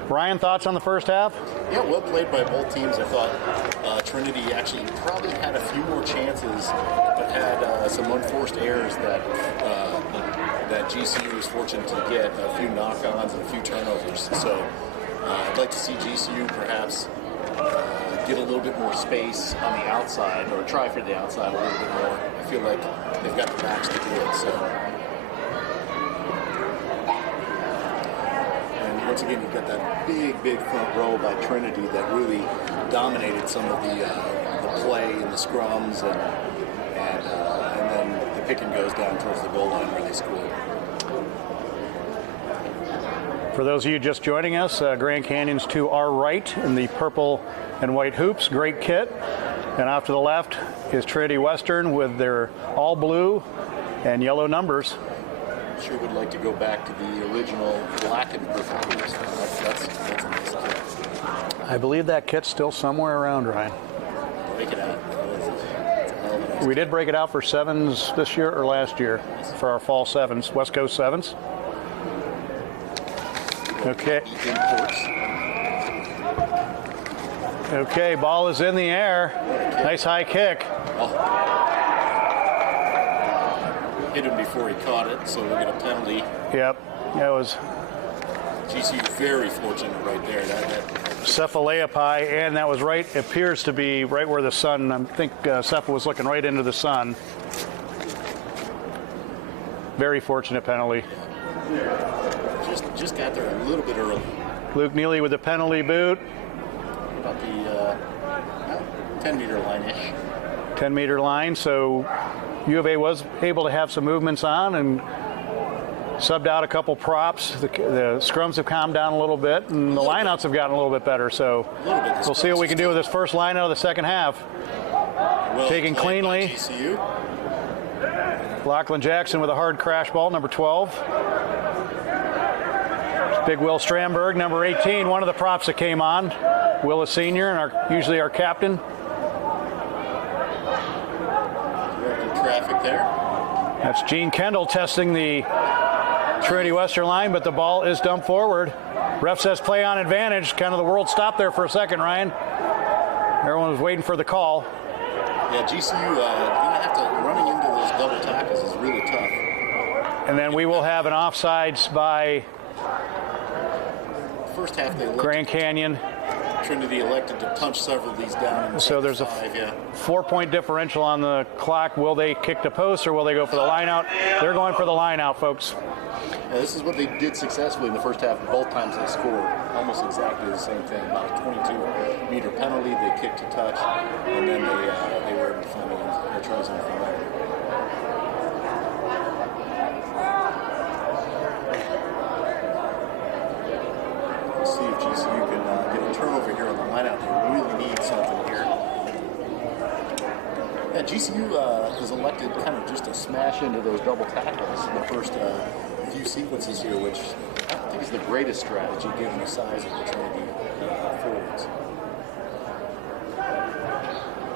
Ryan, thoughts on the first half? Yeah, well played by both teams. I thought Trinity actually probably had a few more chances, but had some unforced errors that GCU was fortunate to get, a few knock-ons and a few turnovers. So I'd like to see GCU perhaps get a little bit more space on the outside, or try for the outside a little bit more. I feel like they've got the backs to do it. So. Once again, you've got that big front row by Trinity that really dominated some of the play in the scrums, and then the picking goes down towards the goal line where they scored. For those of you just joining us, Grand Canyon's to our right in the purple and white hoops, great kit. And off to the left is Trinity Western with their all blue and yellow numbers. Sure would like to go back to the original black and purple hoops. That's a nice kit. I believe that kit's still somewhere around, Ryan. Break it out. We did break it out for sevens this year or last year for our fall sevens, West Coast sevens. Okay. Okay, ball is in the air. Nice high kick. Hit him before he caught it, so we'll get a penalty. Yep, that was GCU very fortunate right there. Cephaleopi, and that was right, appears to be right where the sun, I think Cepha was looking right into the sun. Very fortunate penalty. Just got there a little bit early. Luke Neely with the penalty boot. About the 10-meter line-ish. 10-meter line, so U of A was able to have some movements on and subbed out a couple props. The scrums have calmed down a little bit, and the lineouts have gotten a little bit better. So we'll see what we can do with this first lineout of the second half. Taking cleanly. Lachlan Jackson with a hard crash ball, number 12. Big Will Stramberg, number 18, one of the props that came on. Will, a senior, and usually our captain. Traffic there. That's Gene Kendall testing the Trinity Western line, but the ball is dumped forward. Ref says play on advantage. Kind of the world stopped there for a second, Ryan. Everyone was waiting for the call. Yeah, GCU going to have to, running into those double tackles is really tough. And then we will have an offsides by first half they Grand Canyon. Trinity elected to punch several of these down. So there's a 4-point differential on the clock. Will they kick the post or will they go for the line out? They're going for the line out, folks. Yeah, this is what they did successfully in the first half. Both times they scored almost exactly the same thing. About a 22-meter penalty, they kicked to touch, and then they were able to find their tries in front. Let's see if GCU can get a turnover here on the lineout. They really need something here. Yeah, GCU is elected kind of just to smash into those double tackles in the first few sequences here, which I don't think is the greatest strategy given the size of the Trinity forwards.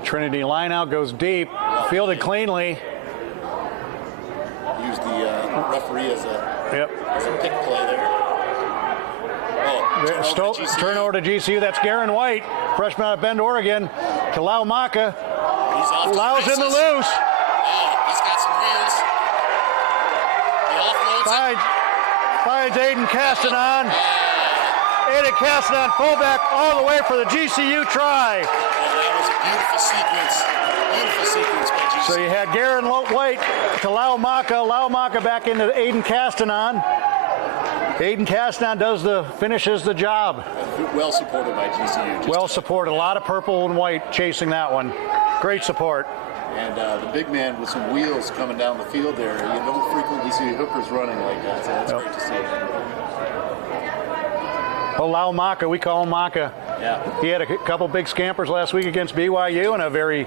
Trinity lineout goes deep, fielded cleanly. Use the referee as a pick play there. Turnover to GCU. That's Garen White, freshman out of Bend, Oregon. To Lau Maka. Lau's in the loose. He's got some wheels. He offloads Finds Aiden Castanon. Aiden Castanon, fullback, all the way for the GCU try. That was a beautiful sequence by GCU. So you had Garen White to Lau Maka back into Aiden Castanon. Aiden Castanon finishes the job. Well supported by GCU. Well supported. A lot of purple and white chasing that one. Great support. And the big man with some wheels coming down the field there. You don't frequently see hookers running like that, so that's great to see. Lau Maka, we call him Maka. Yeah. He had a couple big scampers last week against BYU in a very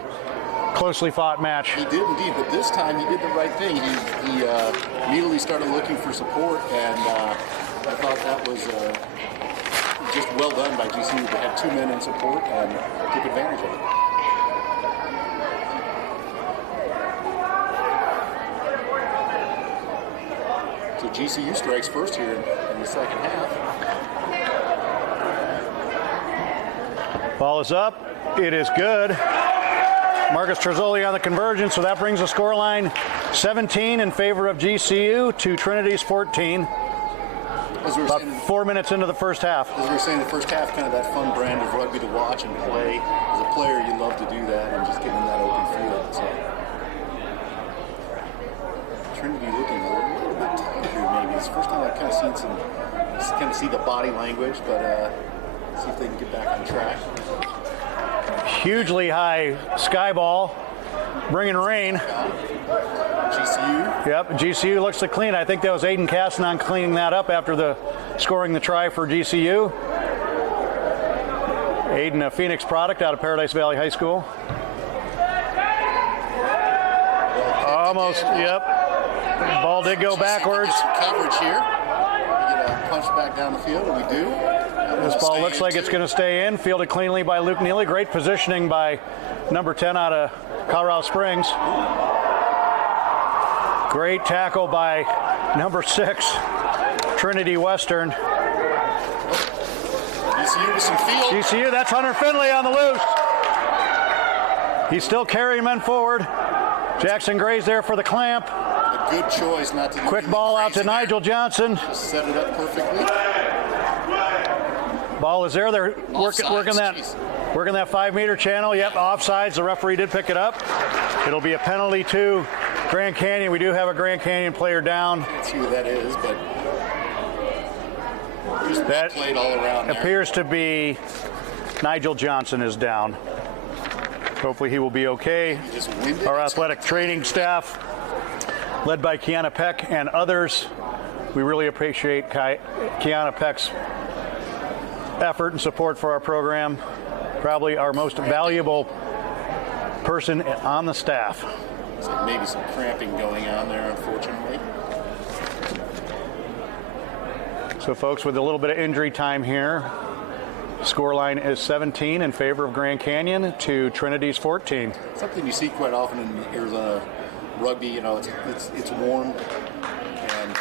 closely fought match. He did indeed, but this time he did the right thing. He immediately started looking for support, and I thought that was just well done by GCU to have 2 men in support and take advantage of it. So GCU strikes first here in the second half. Ball is up. It is good. Marcus Terzoli on the conversion, so that brings the scoreline 17 in favor of GCU to Trinity's 14. About 4 minutes into the first half. As we were saying, the first half, kind of that fun brand of rugby to watch and play. As a player, you love to do that and just get in that open field. So. Trinity looking a little bit tight here, maybe. It's the first time I've kind of see the body language, but see if they can get back on track. Hugely high sky ball, bringing rain. GCU. Yep, GCU looks to clean. I think that was Aiden Castanon cleaning that up after scoring the try for GCU. Aiden, a Phoenix product out of Paradise Valley High School. Almost, yep. Ball did go backwards. Some coverage here. We get a punch back down the field, and we do. This ball looks like it's going to stay in. Fielded cleanly by Luke Neely. Great positioning by number 10 out of Colorado Springs. Great tackle by number 6, Trinity Western. GCU with some field. GCU, that's Hunter Finley on the loose. He's still carrying men forward. Jackson Gray's there for the clamp. A good choice not to. Quick ball out to Nigel Johnson. Set it up perfectly. Ball is there. They're working that 5-meter channel. Yep, offsides. The referee did pick it up. It'll be a penalty to Grand Canyon. We do have a Grand Canyon player down. Can't see who that is, but just that played all around there. Appears to be Nigel Johnson is down. Hopefully he will be okay. Our athletic training staff, led by Kiana Peck and others, we really appreciate Kiana Peck's effort and support for our program. Probably our most valuable person on the staff. So maybe some cramping going on there, unfortunately. So folks, with a little bit of injury time here, scoreline is 17 in favor of Grand Canyon to Trinity's 14. Something you see quite often in Arizona rugby, you know, it's warm, and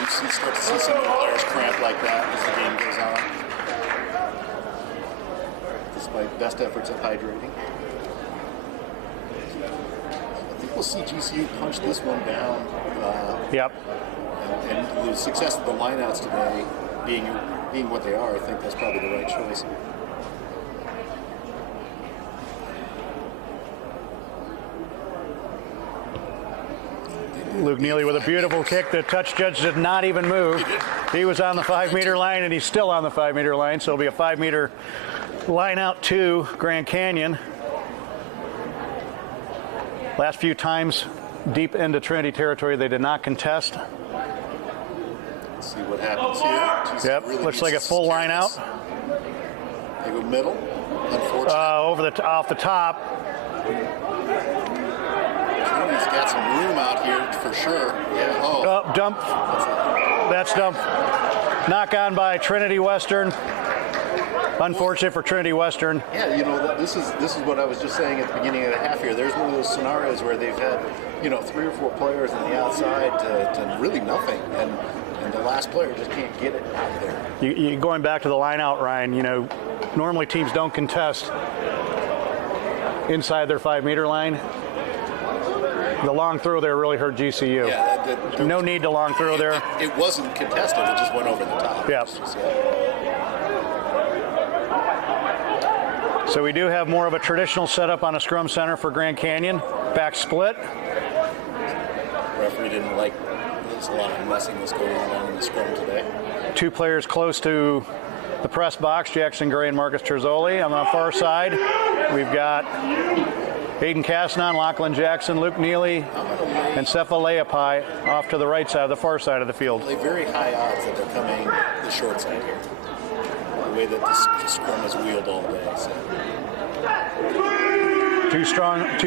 you start to see some of the players cramp like that as the game goes on, despite best efforts at hydrating. I think we'll see GCU punch this one down. Yep. And the success of the lineouts today being what they are, I think that's probably the right choice. Luke Neely with a beautiful kick. The touch judge did not even move. He was on the 5-meter line, and he's still on the 5-meter line, so it'll be a 5-meter line out to Grand Canyon. Last few times deep into Trinity territory, they did not contest. Let's see what happens here. Yep, really looks like a full line out. They go middle, unfortunately. Off the top. He's got some room out here for sure. Yeah. Oh. Dump. That's dump. Knock on by Trinity Western. Unfortunate for Trinity Western. Yeah, you know, this is what I was just saying at the beginning of the half here. There's one of those scenarios where they've had, 3 or 4 players on the outside to really nothing, and the last player just can't get it out there. You going back to the line out, Ryan, normally teams don't contest inside their 5-meter line. The long throw there really hurt GCU. Yeah, no need to long throw there. It wasn't contested, it just went over the top. Yep. So we do have more of a traditional setup on a scrum center for Grand Canyon. Back split. Referee didn't like, there's a lot of messing that's going on in the scrum today. 2 players close to the press box, Jackson Gray and Marcus Terzoli. On the far side, we've got Hayden Casnon, Lachlan Jackson, Luke Neely, and Cephalaiapai off to the right side, the far side of the field. Very high odds that they're coming the short side here. The way that this scrum has wheeled all day. So. Two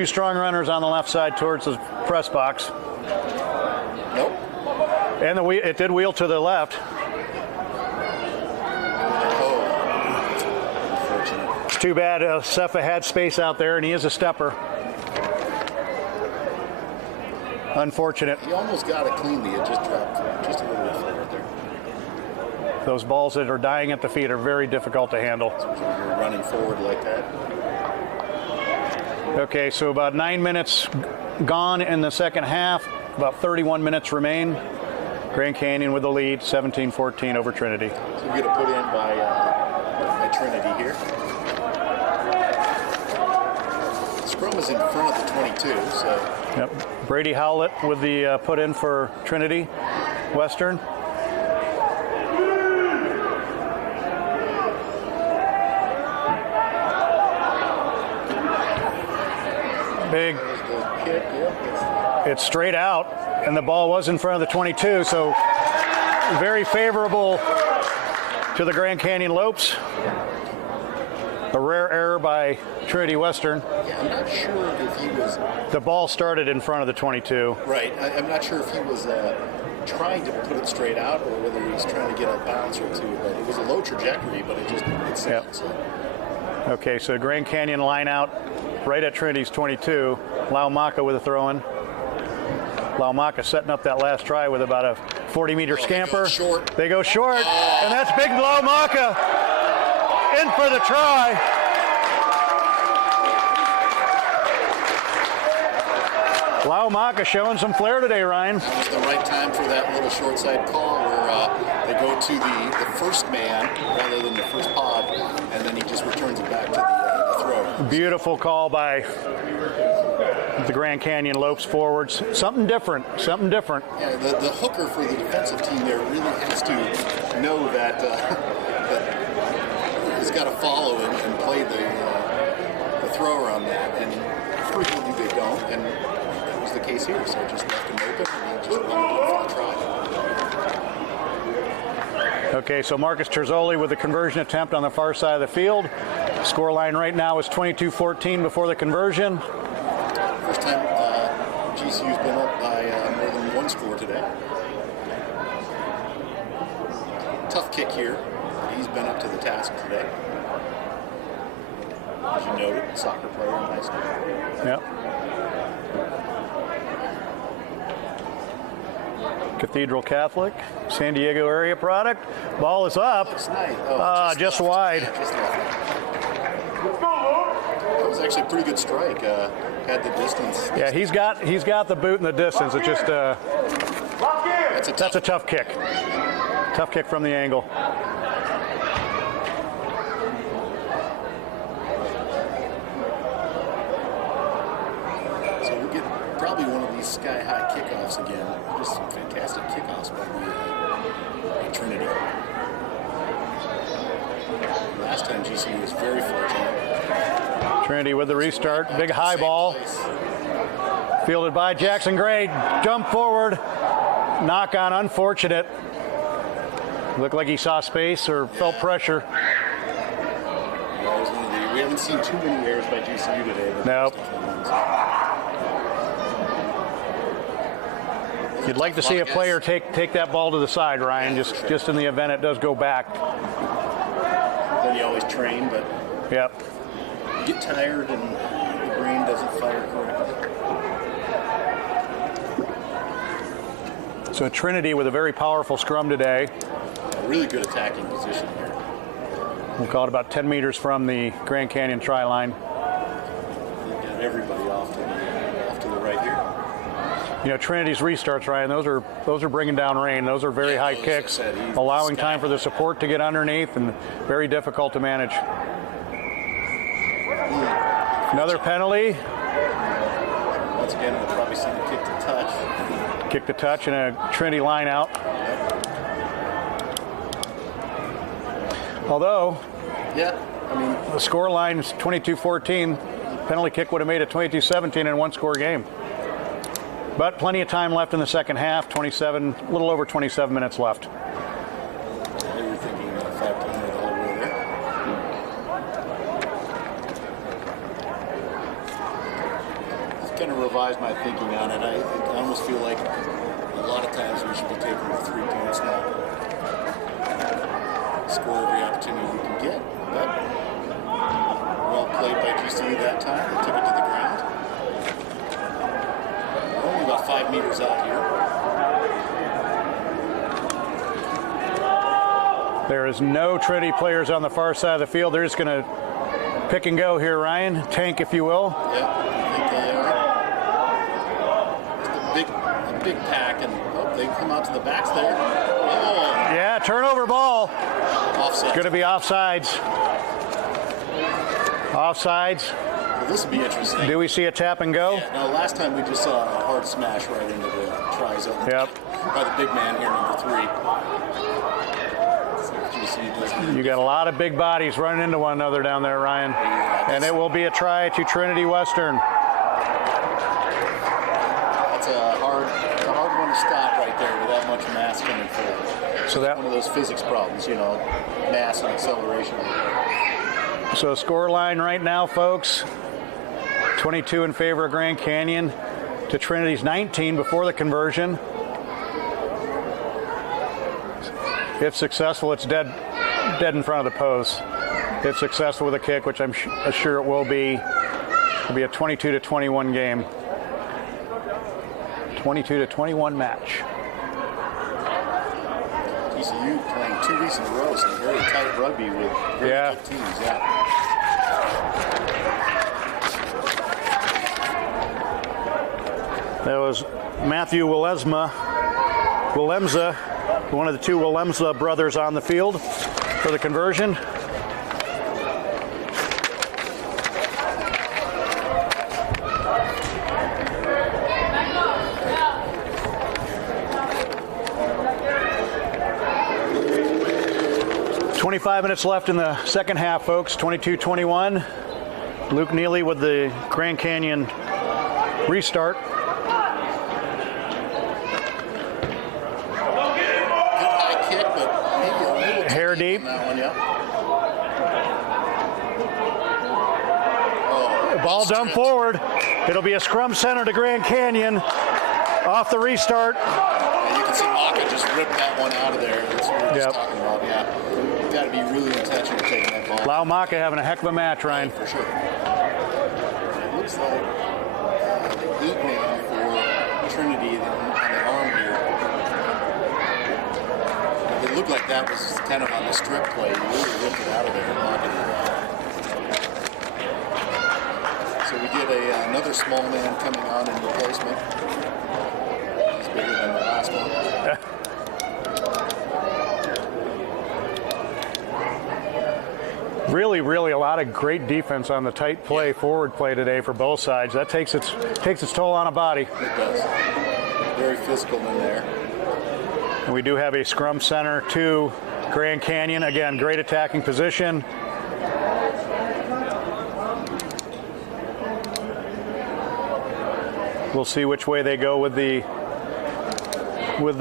strong runners on the left side towards the press box. Nope. And it did wheel to the left. It's too bad Cepha had space out there, and he is a stepper. Unfortunate. He almost got it cleanly. It just dropped just a little bit forward there. Those balls that are dying at the feet are very difficult to handle. You're running forward like that. Okay, so about 9 minutes gone in the second half. About 31 minutes remain. Grand Canyon with the lead, 17-14 over Trinity. So we're going to put in by Trinity here. Scrum is in front of the 22, so. Yep. Brady Howlett with the put in for Trinity Western. Big. It's straight out, and the ball was in front of the 22, so very favorable to the Grand Canyon Lopes. A rare error by Trinity Western. Yeah, I'm not sure if he was. The ball started in front of the 22. Right. I'm not sure if he was trying to put it straight out or whether he was trying to get a bounce or two. But it was a low trajectory, but it set. Yep. So. Okay, so Grand Canyon line out right at Trinity's 22. Laumaka with a throw-in. Laumaka setting up that last try with about a 40-meter scamper. They go short, and that's big Laumaka in for the try. Laumaka showing some flair today, Ryan. That was the right time for that little short side call where they go to the first man rather than the first pod, and then he just returns it back to the throw. Beautiful call by the Grand Canyon Lopes forwards. Something different. Yeah, the hooker for the defensive team there really has to know that, that he's got to follow and play the thrower on that, and frequently they don't, and that was the case here, so just left him open and he just wanted to for the try. Okay, so Marcus Terzoli with the conversion attempt on the far side of the field. Scoreline right now is 22-14 before the conversion. First time GCU's been up by more than one score today. Tough kick here. He's been up to the task today. As you noted, soccer player in high school. Yep. Cathedral Catholic, San Diego area product. Ball is up. Nice. Just wide. Just that was actually a pretty good strike. Had the distance. Yeah, he's got the boot in the distance. It's just that's a tough kick. Tough kick from the angle. So we'll get probably one of these sky-high kickoffs again. Just some fantastic kickoffs by Trinity. Last time GCU was very fortunate. Trinity with the restart. Big high ball. Fielded by Jackson Gray. Jump forward. Knock on, unfortunate. Looked like he saw space or felt pressure. We haven't seen too many errors by GCU today. Nope. You'd like to see a player take that ball to the side, Ryan, just in the event it does go back. Then you always train, but yep. You get tired and the brain doesn't fire correctly. So Trinity with a very powerful scrum today. A really good attacking position here. We'll call it about 10 meters from the Grand Canyon try line. They've got everybody off to the right here. You know, Trinity's restarts, Ryan, those are bringing down rain. Those are very high kicks, allowing time for the support to get underneath, and very difficult to manage. Another penalty. Once again, we'll probably see the kick to touch. Kick to touch and a Trinity line out. Although, yeah, I mean, the score line is 22-14. penalty kick would have made it 22-17 in a one-score game. But plenty of time left in the second half, a little over 27 minutes left. They were thinking 5 minutes all the way there. Just kind of revised my thinking on it. I almost feel like a lot of times we should be taking the 3 points now. Score every opportunity we can get. But well played by GCU that time. They took it to the ground. We're only about 5 meters out here. There is no Trinity players on the far side of the field. They're just going to pick and go here, Ryan. Tank, if you will. Yeah, I think they are. Just a big pack, and they come out to the backs there. Oh. Yeah, turnover ball. Offside. It's going to be offsides. Offsides. Well, this will be interesting. Do we see a tap and go? Yeah, no, last time we just saw a hard smash right into the try zone. Yep. By the big man here, number 3. You got a lot of big bodies running into one another down there, Ryan. Yeah, and it will be a try to Trinity Western. That's a hard one to stop right there with that much mass coming forward. So that one of those physics problems, mass and acceleration. So score line right now, folks, 22 in favor of Grand Canyon to Trinity's 19 before the conversion. If successful, it's dead in front of the post. If successful with a kick, which I'm sure it will be, it'll be a 22-21 game. 22-21 match. GCU playing 2 weeks in a row, some very tight rugby with very good teams. Yeah. That was Matthew Willemza, one of the 2 Willemza brothers on the field for the conversion. "25 minutes left in the second half, folks. 22-21. Luke Neely with the Grand Canyon restart. Hair deep. Ball dumped forward. It'll be a scrum center to Grand Canyon off the restart. And you can see Maka just ripped that one out of there. That's what we were just talking about. Yeah, you've got to be really intentional taking that ball. Lau Maka having a heck of a match, Ryan. For sure. It looks like the 8-man for Trinity on the arm here. It looked like that was kind of on the strip play. He really ripped it out of there and knocked it around. So we get another small man coming on in replacement. He's bigger than the last one. Really a lot of great defense on the tight play, forward play today for both sides. That takes its toll on a body. It does. Very physical in there. And we do have a scrum center to Grand Canyon. Again, great attacking position. We'll see which way they go with the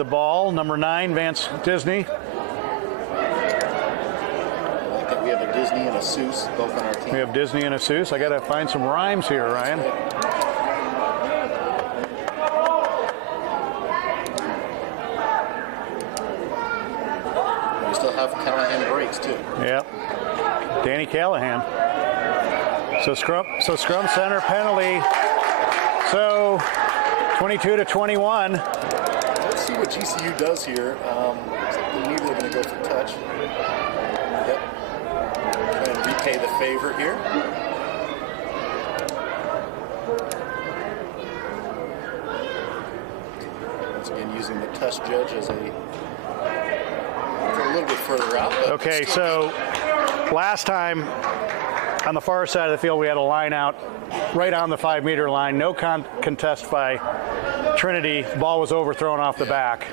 ball. Number 9, Vance Disney. We have a Disney and a Seuss both on our team. We have Disney and a Seuss. I got to find some rhymes here, Ryan. We still have Callahan breaks too. Yep. Danny Callahan. So scrum center penalty. So 22-21. Let's see what GCU does here. Looks like maybe they're going to go for touch. Yep. Try and repay the favor here. Once again, using the touch judge as a little bit further out. Okay, so last time on the far side of the field, we had a line out right on the 5-meter line. No contest by Trinity. Ball was overthrown off the back.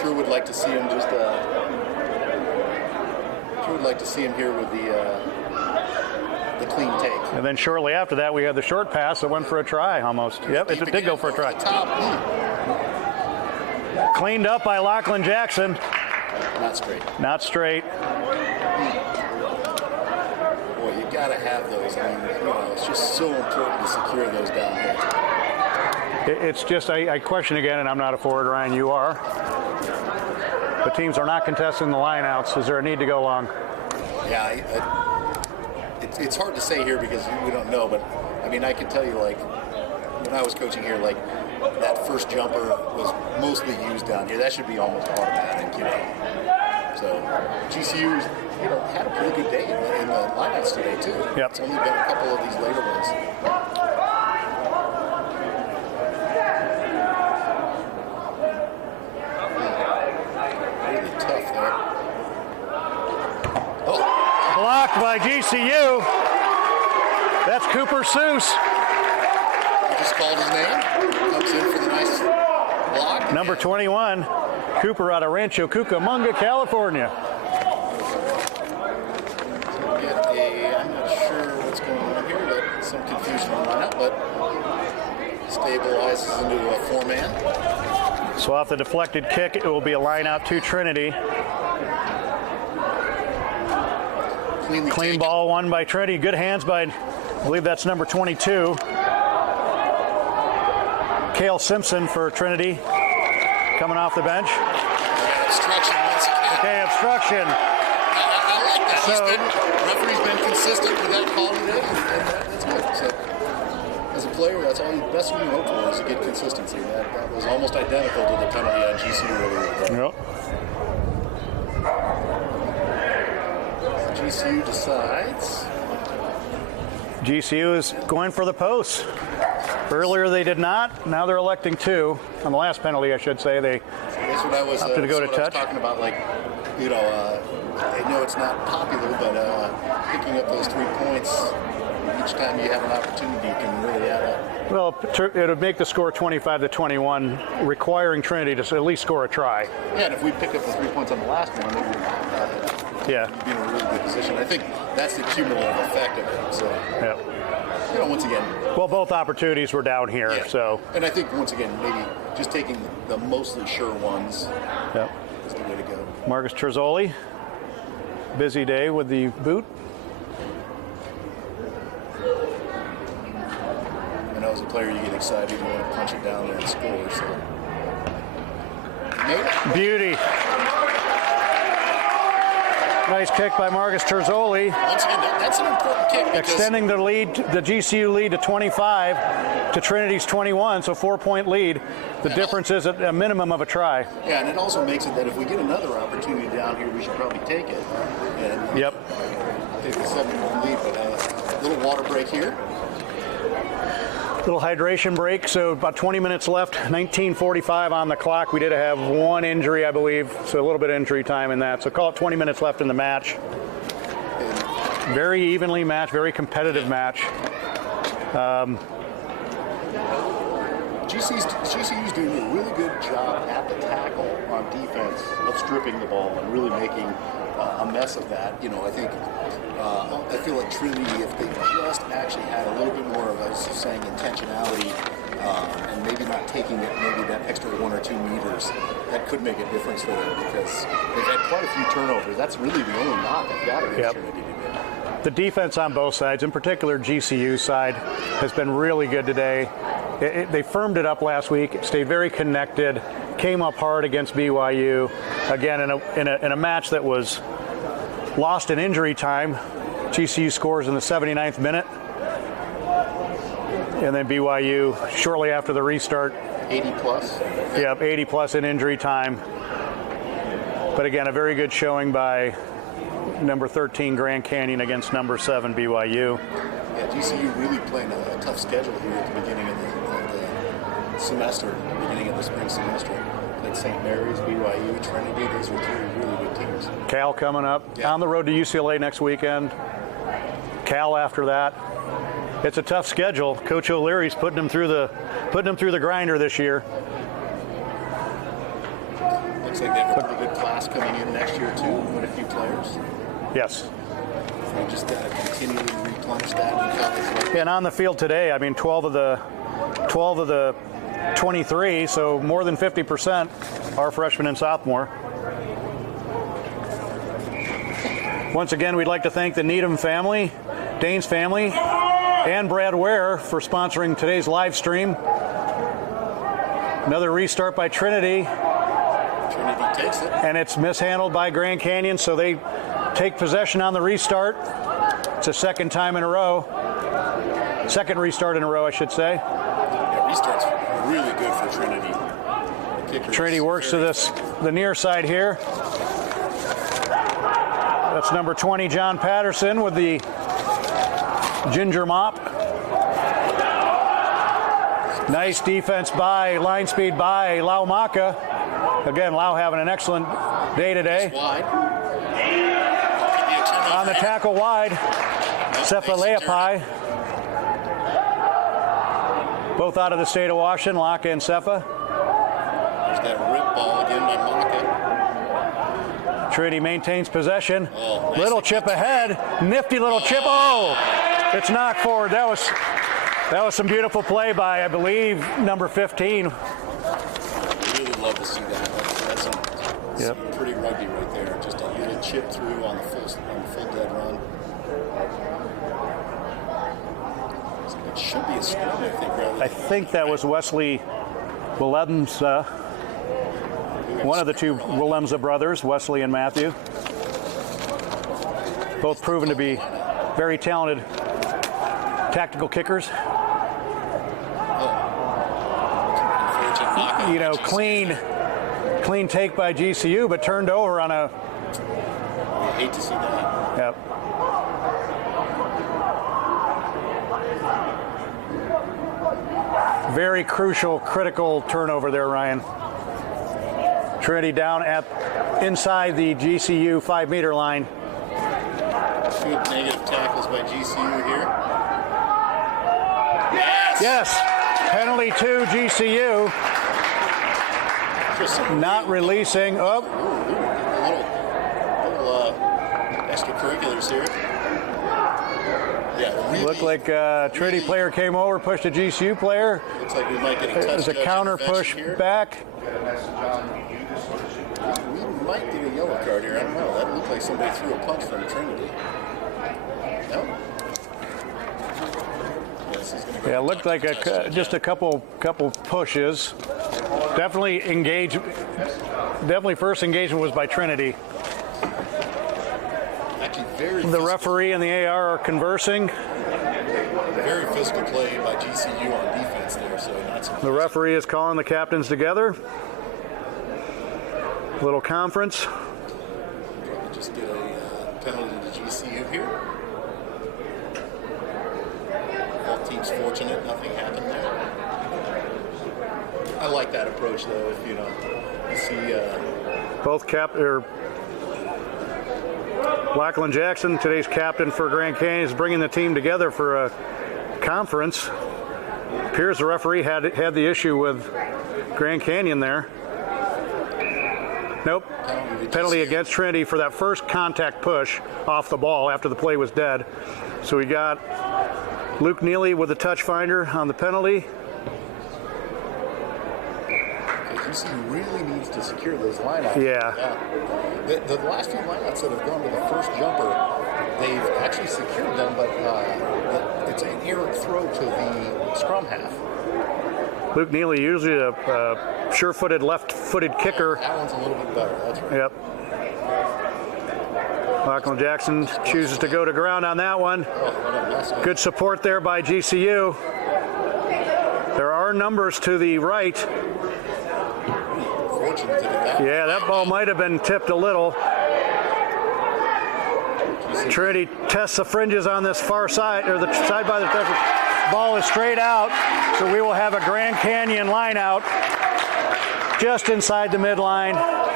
Sure would like to see him just. Sure would like to see him here with the clean take. And then shortly after that, we had the short pass that went for a try almost. Yep, it did go for a try. Top. Cleaned up by Lachlan Jackson. Not straight. Not straight. Boy, you got to have those. I mean, it's just so important to secure those down here. It's just, I question again, and I'm not a forward, Ryan, you are. The teams are not contesting the lineouts. Is there a need to go long? Yeah, it's hard to say here because we don't know, but I mean, I can tell you, like, when I was coaching here, like, that first jumper was mostly used down here. That should be almost automatic, So GCU, had a pretty good day in the lineouts today, too. Yep. It's only been a couple of these later ones. Really tough there. Oh. Blocked by GCU. That's Cooper Seuss. He just called his name. Comes in for the nice block. Number 21, Cooper out of Rancho Cucamonga, California. I'm not sure what's going on here, but some confusion on that, but stabilizes into a 4-man. So off the deflected kick, it will be a line out to Trinity. Clean ball won by Trinity. Good hands by, I believe that's number 22. Cale Simpson for Trinity, coming off the bench. Obstruction once again. Okay, obstruction. I like that. Referee's been consistent with that call today, and that's good. So, as a player, that's all the best you can hope for is to get consistency. That was almost identical to the penalty on GCU earlier. Yep. GCU decides. GCU is going for the post. Earlier they did not. Now they're electing to. On the last penalty, I should say, they opted to go to touch. I was talking about, like, I know it's not popular, but picking up those 3 points each time you have an opportunity can really add up. Well, it would make the score 25-21, requiring Trinity to at least score a try. Yeah, and if we pick up the 3 points on the last one, it would be in a really good position. I think that's the cumulative effect of it. So, once again. Well, both opportunities were down here, so. And I think, once again, maybe just taking the mostly sure ones is the way to go. Marcus Terzoli, busy day with the boot. I know as a player you get excited, you want to punch it down there and score. So. Beauty. Nice kick by Marcus Terzoli. Once again, that's an important kick. Extending the lead, the GCU lead to 25 to Trinity's 21, so 4-point lead. The difference is a minimum of a try. Yeah, and it also makes it that if we get another opportunity down here, we should probably take it. And take the 7-point lead, but a little water break here. Little hydration break, so about 20 minutes left, 19:45 on the clock. We did have one injury, I believe, so a little bit of injury time in that. So call it 20 minutes left in the match. Very evenly matched, very competitive match. GCU's doing a really good job at the tackle on defense of stripping the ball and really making a mess of that. I think I feel like Trinity, if they just actually had a little bit more of, I was just saying, intentionality and maybe not taking it maybe that extra 1 or 2 meters, that could make a difference for them because they've had quite a few turnovers. That's really the only knock I've got against Trinity today. The defense on both sides, in particular GCU side, has been really good today. They firmed it up last week, stayed very connected, came up hard against BYU. Again, in a match that was lost in injury time. GCU scores in the 79th minute. And then BYU, shortly after the restart. 80 plus. Yep, 80 plus in injury time. But again, a very good showing by number 13 Grand Canyon against number 7 BYU. Yeah, GCU really playing a tough schedule here at the beginning of the semester, the beginning of the spring semester. Like St. Mary's, BYU, Trinity, those were 3 really good teams. Cal coming up, on the road to UCLA next weekend. Cal after that. It's a tough schedule. Coach O'Leary's putting them through the grinder this year. Looks like they have a pretty good class coming in next year too, quite a few players. Yes. We just got to continually replenish that. And And on the field today, I mean, 12 of the 23, so more than 50% are freshmen and sophomore. Once again, we'd like to thank the Needham family, Danes family, and Brad Ware for sponsoring today's live stream. Another restart by Trinity. Trinity takes it. And it's mishandled by Grand Canyon, so they take possession on the restart. It's a second time in a row. Second restart in a row, I should say. Yeah, restart's really good for Trinity. Trinity works to the near side here. That's number 20, John Patterson, with the ginger mop. Nice defense by, line speed by Lau Maka. Again, Lau having an excellent day today. Wide. On the tackle wide, Sefa Leapai. Both out of the state of Washington, Laka and Sefa. There's that rip ball again by Maka. Trinity maintains possession. Oh, nice little chip ahead. Nifty little chip. Oh, it's knocked forward. That was some beautiful play by, I believe, number 15. Really love to see that. That's some pretty rugby right there. Just a little chip through on the full dead run. It should be a scrum, I think. I think that was Wesley Willemse, one of the two Willemse brothers, Wesley and Matthew. Both proven to be very talented tactical kickers. You know, clean take by GCU, but turned over on a. I hate to see that. Yep. Very crucial, critical turnover there, Ryan. Trinity down at inside the GCU 5-meter line. Good negative tackles by GCU here. Yes, penalty to GCU. Not releasing. Oh, little extracurriculars here. Yeah, really. Looked like a Trinity player came over, pushed a GCU player. Looks like we might get a touch. There's a counter push here. back. We might get a yellow card here. I don't know. That looked like somebody threw a punch from Trinity. No. Yes, he's gonna go Yeah, it looked like just a couple pushes. Definitely first engagement was by Trinity. Actually, very The referee and the AR are conversing. very physical play by GCU on defense there. So not so. The referee is calling the captains together. Little conference. Just get a penalty to GCU here. Both teams fortunate, nothing happened there. I like that approach though. If you see Both Lachlan Jackson, today's captain for Grand Canyon, is bringing the team together for a conference. Appears the referee had the issue with Grand Canyon there. Nope. Penalty against Trinity for that first contact push off the ball after the play was dead. So we got Luke Neely with the touch finder on the penalty. GCU really needs to secure those lineouts. Yeah. The last few lineouts that have gone to the first jumper, they've actually secured them, but it's an errant throw to the scrum half. Luke Neely, usually a sure-footed, left-footed kicker. That one's a little bit better, that's right. Yep. Lachlan Jackson chooses to go to ground on that one. Good support there by GCU. There are numbers to the right. Yeah, that ball might have been tipped a little. Trinity tests the fringes on this far side, or the side by the ball is straight out, so we will have a Grand Canyon line out just inside the midline. Yeah,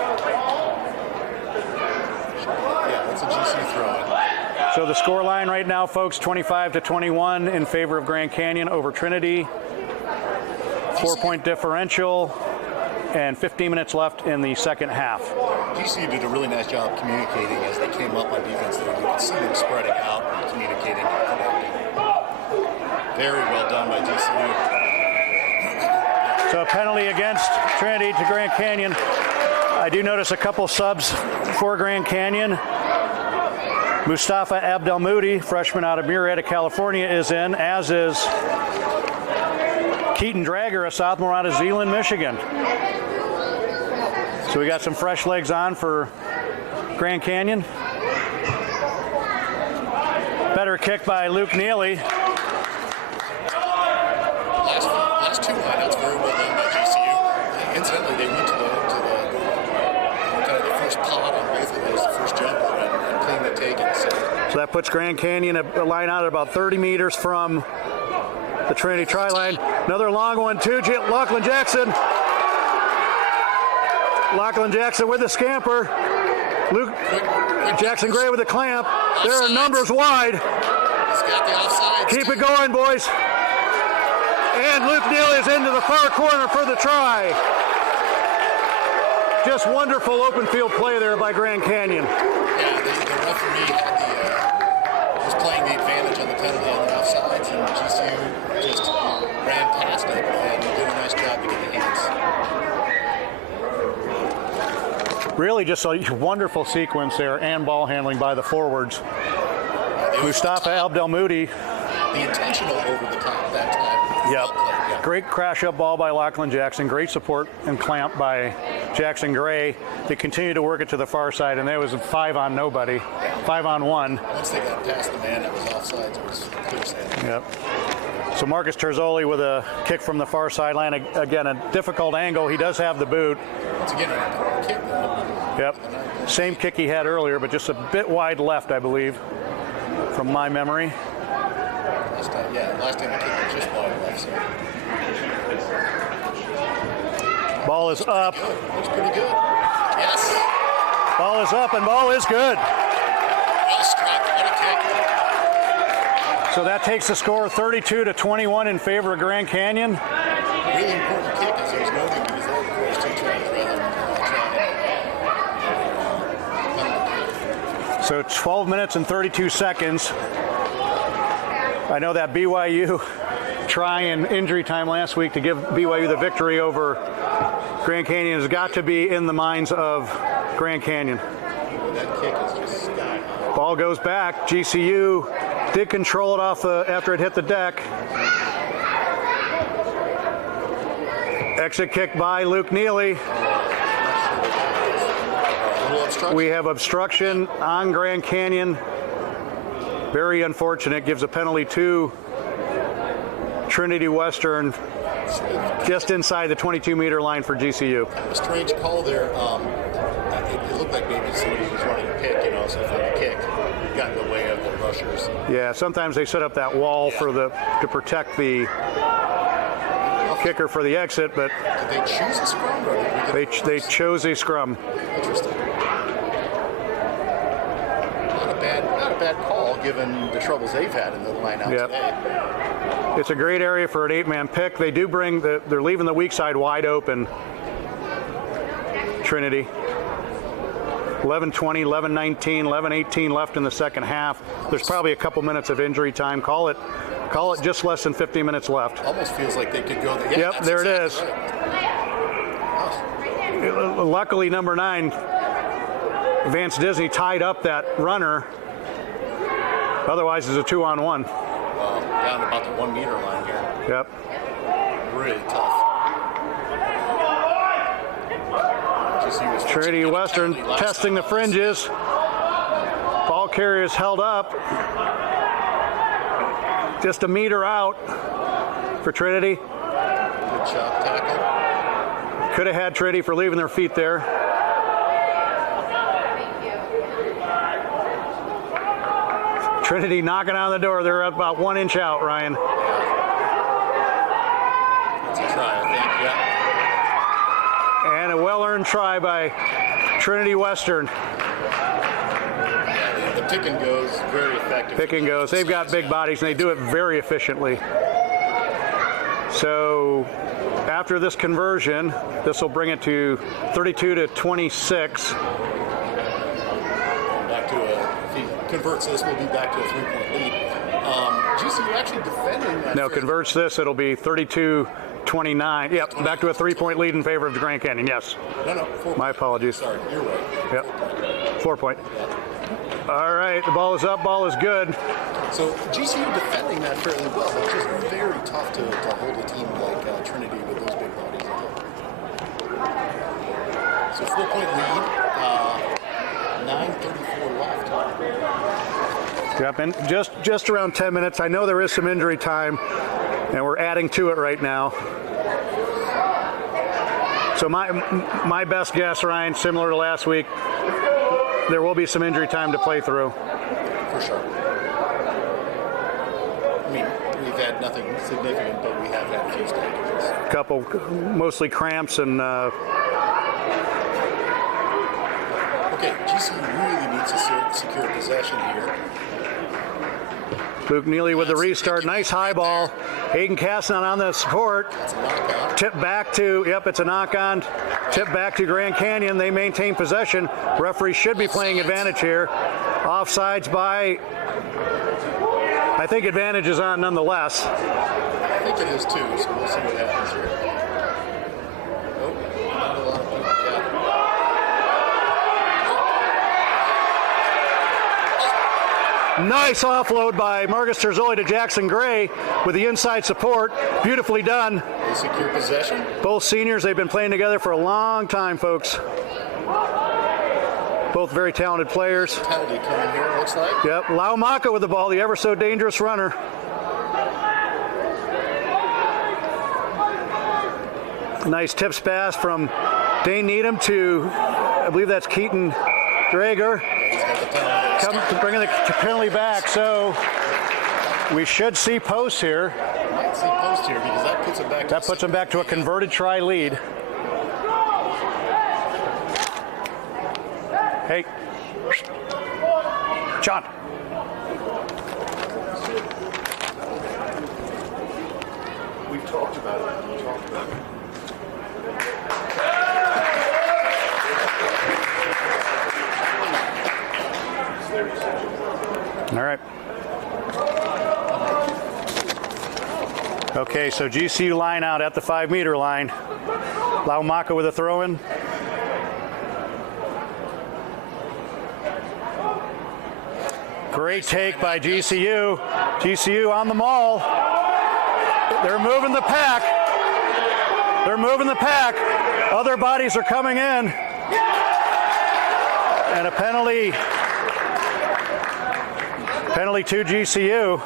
that's a GC throw. So the score line right now, folks, 25-21 in favor of Grand Canyon over Trinity. 4-point differential and 15 minutes left in the second half. GCU did a really nice job communicating as they came up on defense. There, you could see them spreading out and communicating and connecting. Very well done by GCU. So a penalty against Trinity to Grand Canyon. I do notice a couple subs for Grand Canyon. Mustafa Abdelmoudi, freshman out of Murrieta, California, is in, as is Keaton Drager, a sophomore out of Zeeland, Michigan. So we got some fresh legs on for Grand Canyon. Better kick by Luke Neely. Last two lineouts very well done by GCU. Incidentally, they went to the kind of the first pod on both of those, the first jumper, and cleaned the taken. So that puts Grand Canyon a line out at about 30 meters from the Trinity try line. Another long one, too. Lachlan Jackson. Lachlan Jackson with the scamper. Luke Jackson Gray with the clamp. There are numbers wide. He's got the offsides. Keep it going, boys. And Luke Neely is into the far corner for the try. Just wonderful open field play there by Grand Canyon. Yeah, the referee was playing the advantage on the penalty on the offsides, and GCU just ran past it and did a nice job to get the hands. Really just a wonderful sequence there and ball handling by the forwards. Mustafa Abdelmoudi. The intentional over the top that time. Yep. Yeah. Great crash up ball by Lachlan Jackson. Great support and clamp by Jackson Gray. They continued to work it to the far side, and there was a 5 on nobody. 5 on 1. Once they got past the man that was offsides, it was clear sailing. Yep. So Marcus Terzoli with a kick from the far sideline. Again, a difficult angle. He does have the boot. Once again, a kick. Yep. Same kick he had earlier, but just a bit wide left, I believe, from my memory. Last time the kick was just wide left. So. Ball is up. Looks pretty good. Yes. Ball is up and ball is good. Well struck. What a kick. So that takes the score 32-21 in favor of Grand Canyon. Really important kick as there's no good because that was two tries. So 12 minutes and 32 seconds. I know that BYU try in injury time last week to give BYU the victory over Grand Canyon has got to be in the minds of Grand Canyon. That kick is sky high. Ball goes back. GCU did control it off after it hit the deck. Exit kick by Luke Neely. We have obstruction on Grand Canyon. Very unfortunate. Gives a penalty to Trinity Western just inside the 22-meter line for GCU. A strange call there. It looked like maybe somebody was running a pick, so if the kick got in the way of the rushers. Yeah, sometimes they set up that wall to protect the kicker for the exit, but did they choose a scrum? Or they chose a scrum. Interesting. Not a bad call given the troubles they've had in the line out today. It's a great area for an 8-man pick. They do bring they're leaving the weak side wide open. Trinity. 11:20, 11:19, 11:18 left in the second half. There's probably a couple minutes of injury time. Call it just less than 50 minutes left. Almost feels like they could go there. Yep, there it is. Right. Luckily, number 9, Vance Disney, tied up that runner. Otherwise, it's a 2-on-1. Down about the 1 meter line here. Yep. Really tough. Trinity Western testing the fringes. Ball carriers held up. Just a meter out for Trinity. Good shot tackle. Could have had Trinity for leaving their feet there. Trinity knocking on the door. They're about 1 inch out, Ryan. It's a try, I think, yeah. And a well-earned try by Trinity Western. Yeah, the pick and goes very effective. Pick and goes. They've got big bodies, and they do it very efficiently. So after this conversion, this will bring it to 32-26. Back to if he converts this, we'll be back to a 3-point lead. GCU actually defending that. No, converts this, it'll be 32-29. Yep, back to a 3-point lead in favor of the Grand Canyon, yes. No, 4 My apologies. Sorry, you're right. Yep, 4-point. All right, the ball is up, ball is good. So GCU defending that fairly well. It's just very tough to hold a team like Trinity with those big bodies. So 4-point lead, 9:34 left. Yep, and just around 10 minutes. I know there is some injury time, and we're adding to it right now. So my best guess, Ryan, similar to last week, there will be some injury time to play through. For sure. I mean, we've had nothing significant, but we have had a few stoppages. A couple, mostly cramps and. Okay, GCU really needs to secure possession here. Luke Neely with the restart. Nice high ball. Hayden Casson on the support. That's a knockout. Tip back to, yep, it's a knock on. Tip back to Grand Canyon. They maintain possession. Referee should be playing advantage here. Offsides by, I think advantage is on nonetheless. I think it is too, so we'll see what happens here. Nope, not a lot of people. Nice offload by Marcus Terzoli to Jackson Gray with the inside support. Beautifully done. They secure possession. Both seniors, they've been playing together for a long time, folks. Both very talented players. Penalty coming here, it looks like. Yep, Laumaka with the ball, the ever so dangerous runner. Nice tips pass from Dane Needham to, I believe that's Keaton Drager. He's got the penalty. Bringing the penalty back, so we should see posts here. Might see post here because that puts it back. That puts them back to a converted try lead. Hey, John. We've talked about it. We've talked about it. All right. Okay, so GCU line out at the 5-meter line. Laumaka with a throw-in. Great take by GCU. GCU on the maul. They're moving the pack. They're moving the pack. Other bodies are coming in. And a penalty. Penalty to GCU. I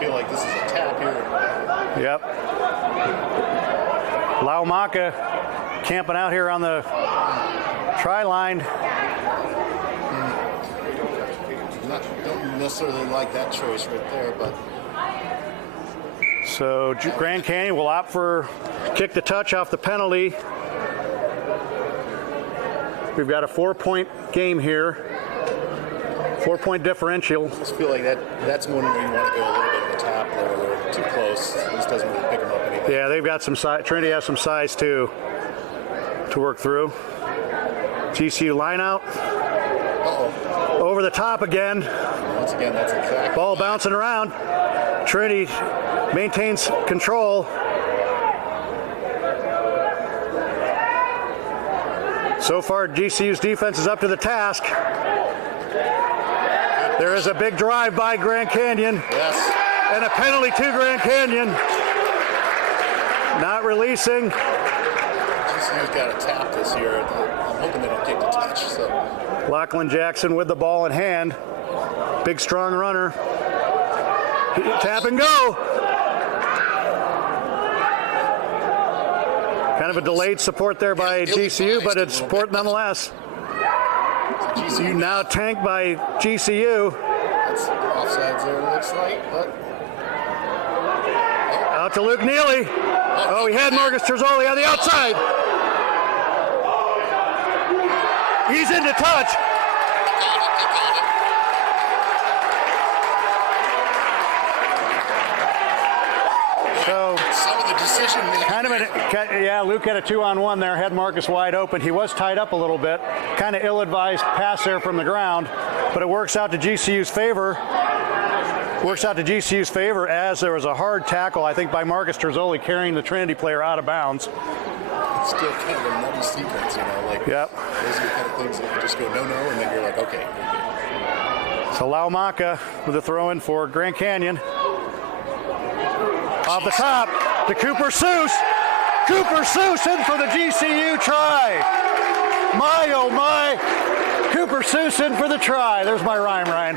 feel like this is a tap here. Yep. Laumaka camping out here on the try line. Don't necessarily like that choice right there, but. So Grand Canyon will opt for kick the touch off the penalty. We've got a 4-point game here. 4-point differential. I just feel like that's one where you want to go a little bit of a tap there. They're too close. This doesn't really pick them up anything. Yeah, they've got some size. Trinity has some size too to work through. GCU line out. Uh-oh. Over the top again. Once again, that's exactly. Ball bouncing around. Trinity maintains control. So far, GCU's defense is up to the task. There is a big drive by Grand Canyon. Yes. And a penalty to Grand Canyon. Not releasing. GCU's got to tap this here. I'm hoping they don't kick the touch. So. Lachlan Jackson with the ball in hand. Big, strong runner. Tap and go. Kind of a delayed support there by GCU, but it's support nonetheless. GCU now tanked by GCU. That's offsides there, it looks like, but. Out to Luke Neely. Oh, he had Marcus Terzoli on the outside. He's into touch. So some of the decision making. kind of Yeah, Luke had a 2-on-1 there, had Marcus wide open. He was tied up a little bit. Kind of ill-advised pass there from the ground, but it works out to GCU's favor. Works out to GCU's favor as there was a hard tackle, I think, by Marcus Terzoli carrying the Trinity player out of bounds. It's still kind of a nutty sequence, you know, like Yep. those are the kind of things that you just go no, and then you're like, okay, you're good. So Laumaka with a throw in for Grand Canyon. Off the top to Cooper Seuss. Cooper Seuss in for the GCU try. My, oh my. Cooper Seuss in for the try. There's my rhyme, Ryan.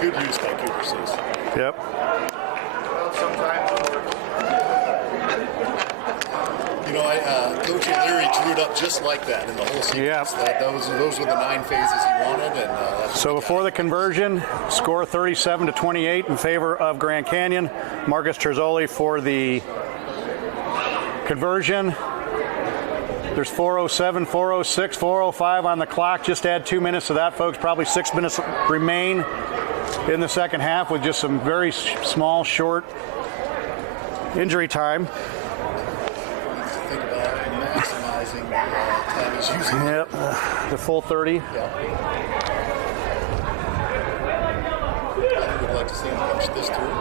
Good use by Cooper Seuss. Yep. You know, Coach O'Leary drew it up just like that in the whole sequence. Yep. Those were the 9 phases he wanted. And that's So before the conversion, score 37-28 in favor of Grand Canyon. Marcus Terzoli for the conversion. There's 4:07, 4:06, 4:05 on the clock. Just add 2 minutes to that, folks. Probably 6 minutes remain in the second half with just some very small, short injury time. think about maximizing time he's using. Yep, the full 30. Yeah. I would like to see him punch this through.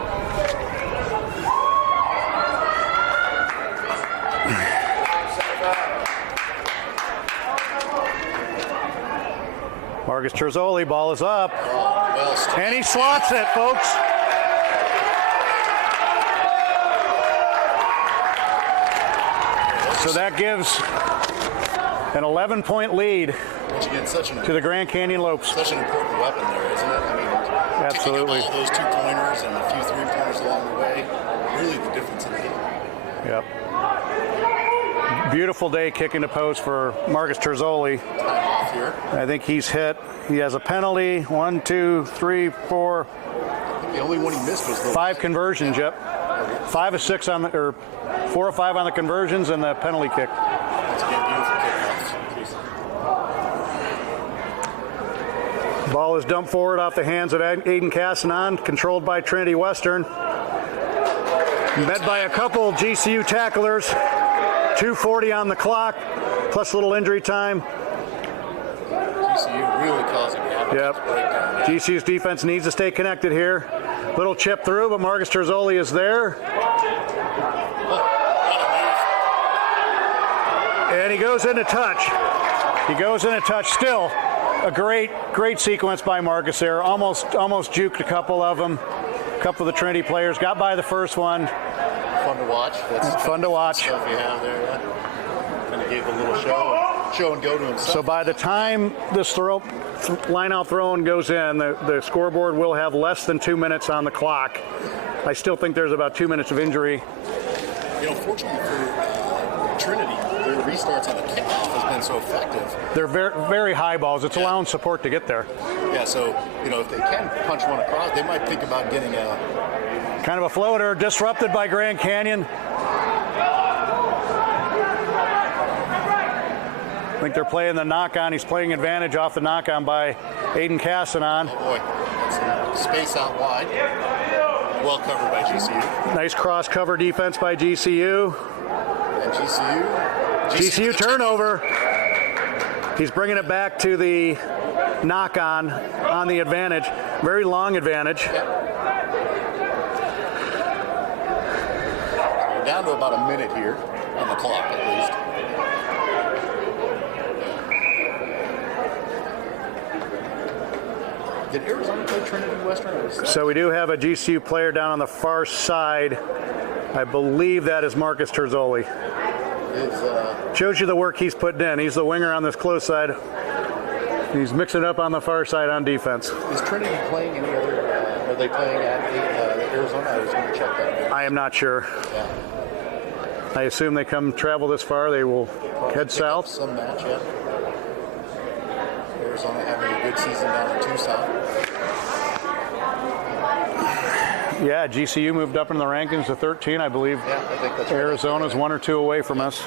Marcus Terzoli, ball is up. Well, And he slots it, folks. So that gives an 11-point lead once again, to the Grand Canyon Lopes. such an important weapon there, isn't it? I mean, Absolutely. picking up all those 2-pointers and a few 3-pointers along the way, really the difference in the game. Yep. Beautiful day kicking the post for Marcus Terzoli. Time off here. I think he's hit. He has a penalty. 1, 2, 3, 4, I think the only one he missed was the 5 conversions. Yep. 5 of 6 on the, or 4 or 5 on the conversions and the penalty kick. Once again, beautiful kickoffs. Ball is dumped forward off the hands of Aiden Cassanon, controlled by Trinity Western. Met by a couple GCU tacklers. 2:40 on the clock, plus a little injury time. GCU really causing havoc. Yep. GCU's defense needs to stay connected here. Little chip through, but Marcus Terzoli is there. And he goes into touch. He goes into touch. Still a great sequence by Marcus there. Almost juked a couple of them. A couple of the Trinity players. Got by the first one. Fun to watch. That's Fun to watch. Stuff you have there, yeah. Kind of gave a little show and go to himself. So by the time this line-out throw-in goes in, the scoreboard will have less than 2 minutes on the clock. I still think there's about 2 minutes of injury. You know, fortunately for Trinity, their restarts on the kickoff has been so effective. They're very high balls. It's allowing support to get there. Yeah, so, you know, if they can punch one across, they might think about getting a... Kind of a floater, disrupted by Grand Canyon. I think they're playing the knock-on. He's playing advantage off the knock-on by Aiden Cassanon. Oh, boy. That's space out wide. Well covered by GCU. Nice cross-cover defense by GCU. And GCU turnover. He's bringing it back to the knock-on the advantage. Very long advantage. We're down to about a minute here on the clock, at least. Did Arizona play Trinity Western? So we do have a GCU player down on the far side. I believe that is Marcus Terzoli. Shows you the work he's putting in. He's the winger on this close side. He's mixing it up on the far side on defense. Is Trinity playing any other? Are they playing at Arizona? I was going to check that. I am not sure. Yeah. I assume they travel this far. They will head south. Some match, yeah. Arizona having a good season down in Tucson. Yeah, GCU moved up in the rankings to 13, I believe. Yeah, I think that's Arizona's right. 1 or 2 away from us.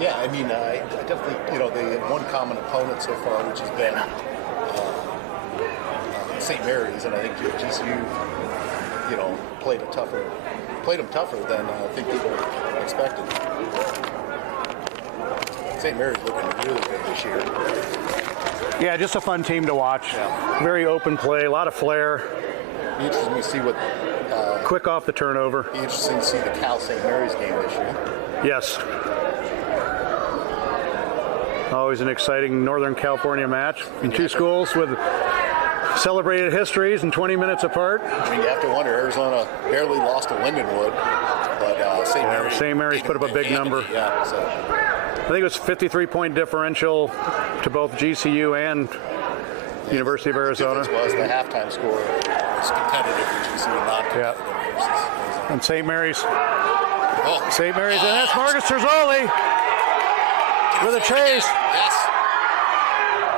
Yeah, I mean, I definitely, you know, they had one common opponent so far, which has been St. Mary's, and I think GCU, you know, played them tougher than I think people expected. St. Mary's looking really good this year. Yeah, just a fun team to watch. Yeah. Very open play, a lot of flair. Be interesting to see what. Quick off the turnover. Be interesting to see the Cal St. Mary's game this year. Yes. Always an exciting Northern California match. And two schools with celebrated histories and 20 minutes apart. I mean, you have to wonder, Arizona barely lost to Lindenwood, but St. Mary's put up a big number. Yeah, so. I think it was 53-point differential to both GCU and University of Arizona. The difference was the halftime score was competitive for GCU, not competitive versus. And St. Mary's. Oh. St. Mary's, and that's Marcus Terzoli with a chase. Yes.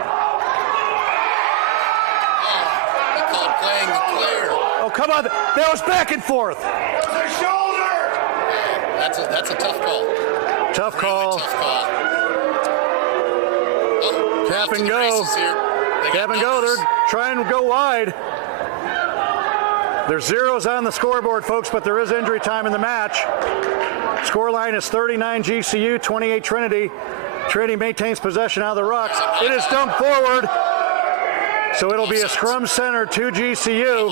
Oh, he called playing the player. Oh, come on. That was back and forth. The shoulder! That's a tough call. Tough call. Tough call. Oh, Tap and go. Tap and go. They're trying to go wide. There's zeros on the scoreboard, folks, but there is injury time in the match. Scoreline is 39 GCU, 28 Trinity. Trinity maintains possession out of the rucks. It is dumped forward. So it'll be a scrum center to GCU.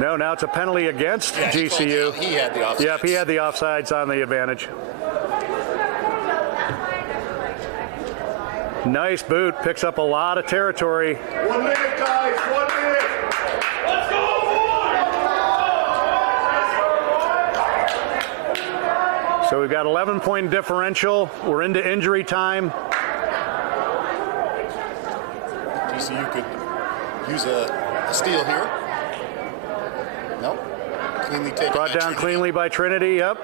No, now it's a penalty against GCU. He had the offsides. Yep, he had the offsides on the advantage. Nice boot, picks up a lot of territory. 1 minute, guys, 1 minute. Let's go! So we've got 11-point differential. We're into injury time. GCU could use a steal here. Nope. Cleanly taken. Brought down Trinity. cleanly by Trinity, yep.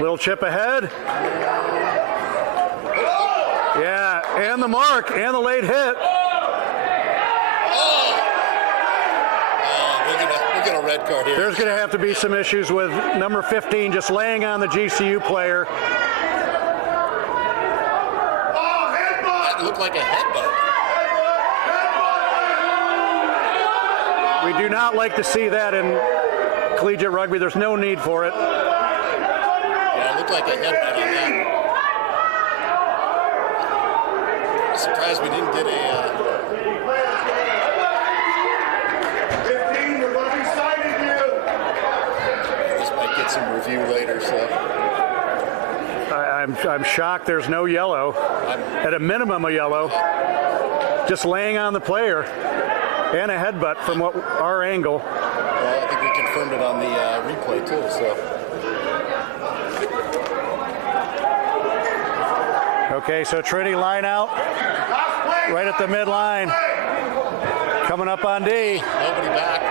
Little chip ahead. Yeah, and the mark, and the late hit. We'll get a red card here. There's going to have to be some issues with number 15 just laying on the GCU player. That looked like a headbutt. We do not like to see that in collegiate rugby. There's no need for it. Yeah, it looked like a headbutt on that. I'm surprised we didn't get a... 15, we're going to be signing you. This might get some review later, so... I'm shocked there's no yellow. At a minimum, a yellow. Just laying on the player. And a headbutt from our angle. Well, I think we confirmed it on the replay, too, so... Okay, so Trinity line out. Right at the midline. Coming up on D. Nobody back.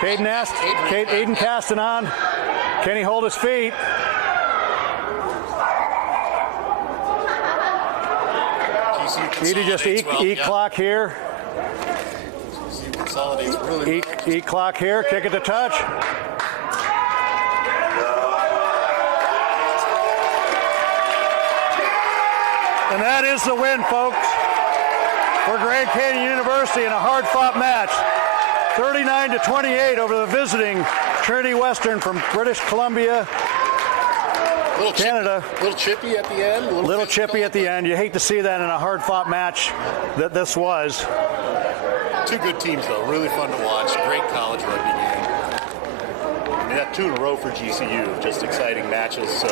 Aiden Castanon. Can he hold his feet? GCU just eat clock here. GCU consolidates really well. Eat clock here. Kick it to touch. And that is the win, folks, for Grand Canyon University in a hard-fought match. 39-28 over the visiting Trinity Western from British Columbia, Canada. Little chippy at the end. Little chippy at the end. You hate to see that in a hard-fought match that this was. Two good teams, though. Really fun to watch. Great college rugby game. We got 2 in a row for GCU. Just exciting matches. So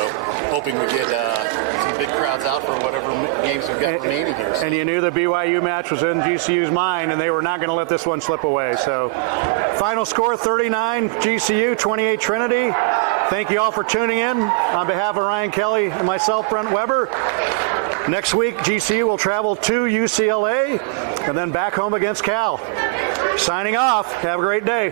hoping we get some big crowds out for whatever games we've got remaining here. So. And you knew the BYU match was in GCU's mind, and they were not going to let this one slip away. So final score, 39 GCU, 28 Trinity. Thank you all for tuning in. On behalf of Ryan Kelly and myself, Brent Weber, next week GCU will travel to UCLA and then back home against Cal. Signing off. Have a great day.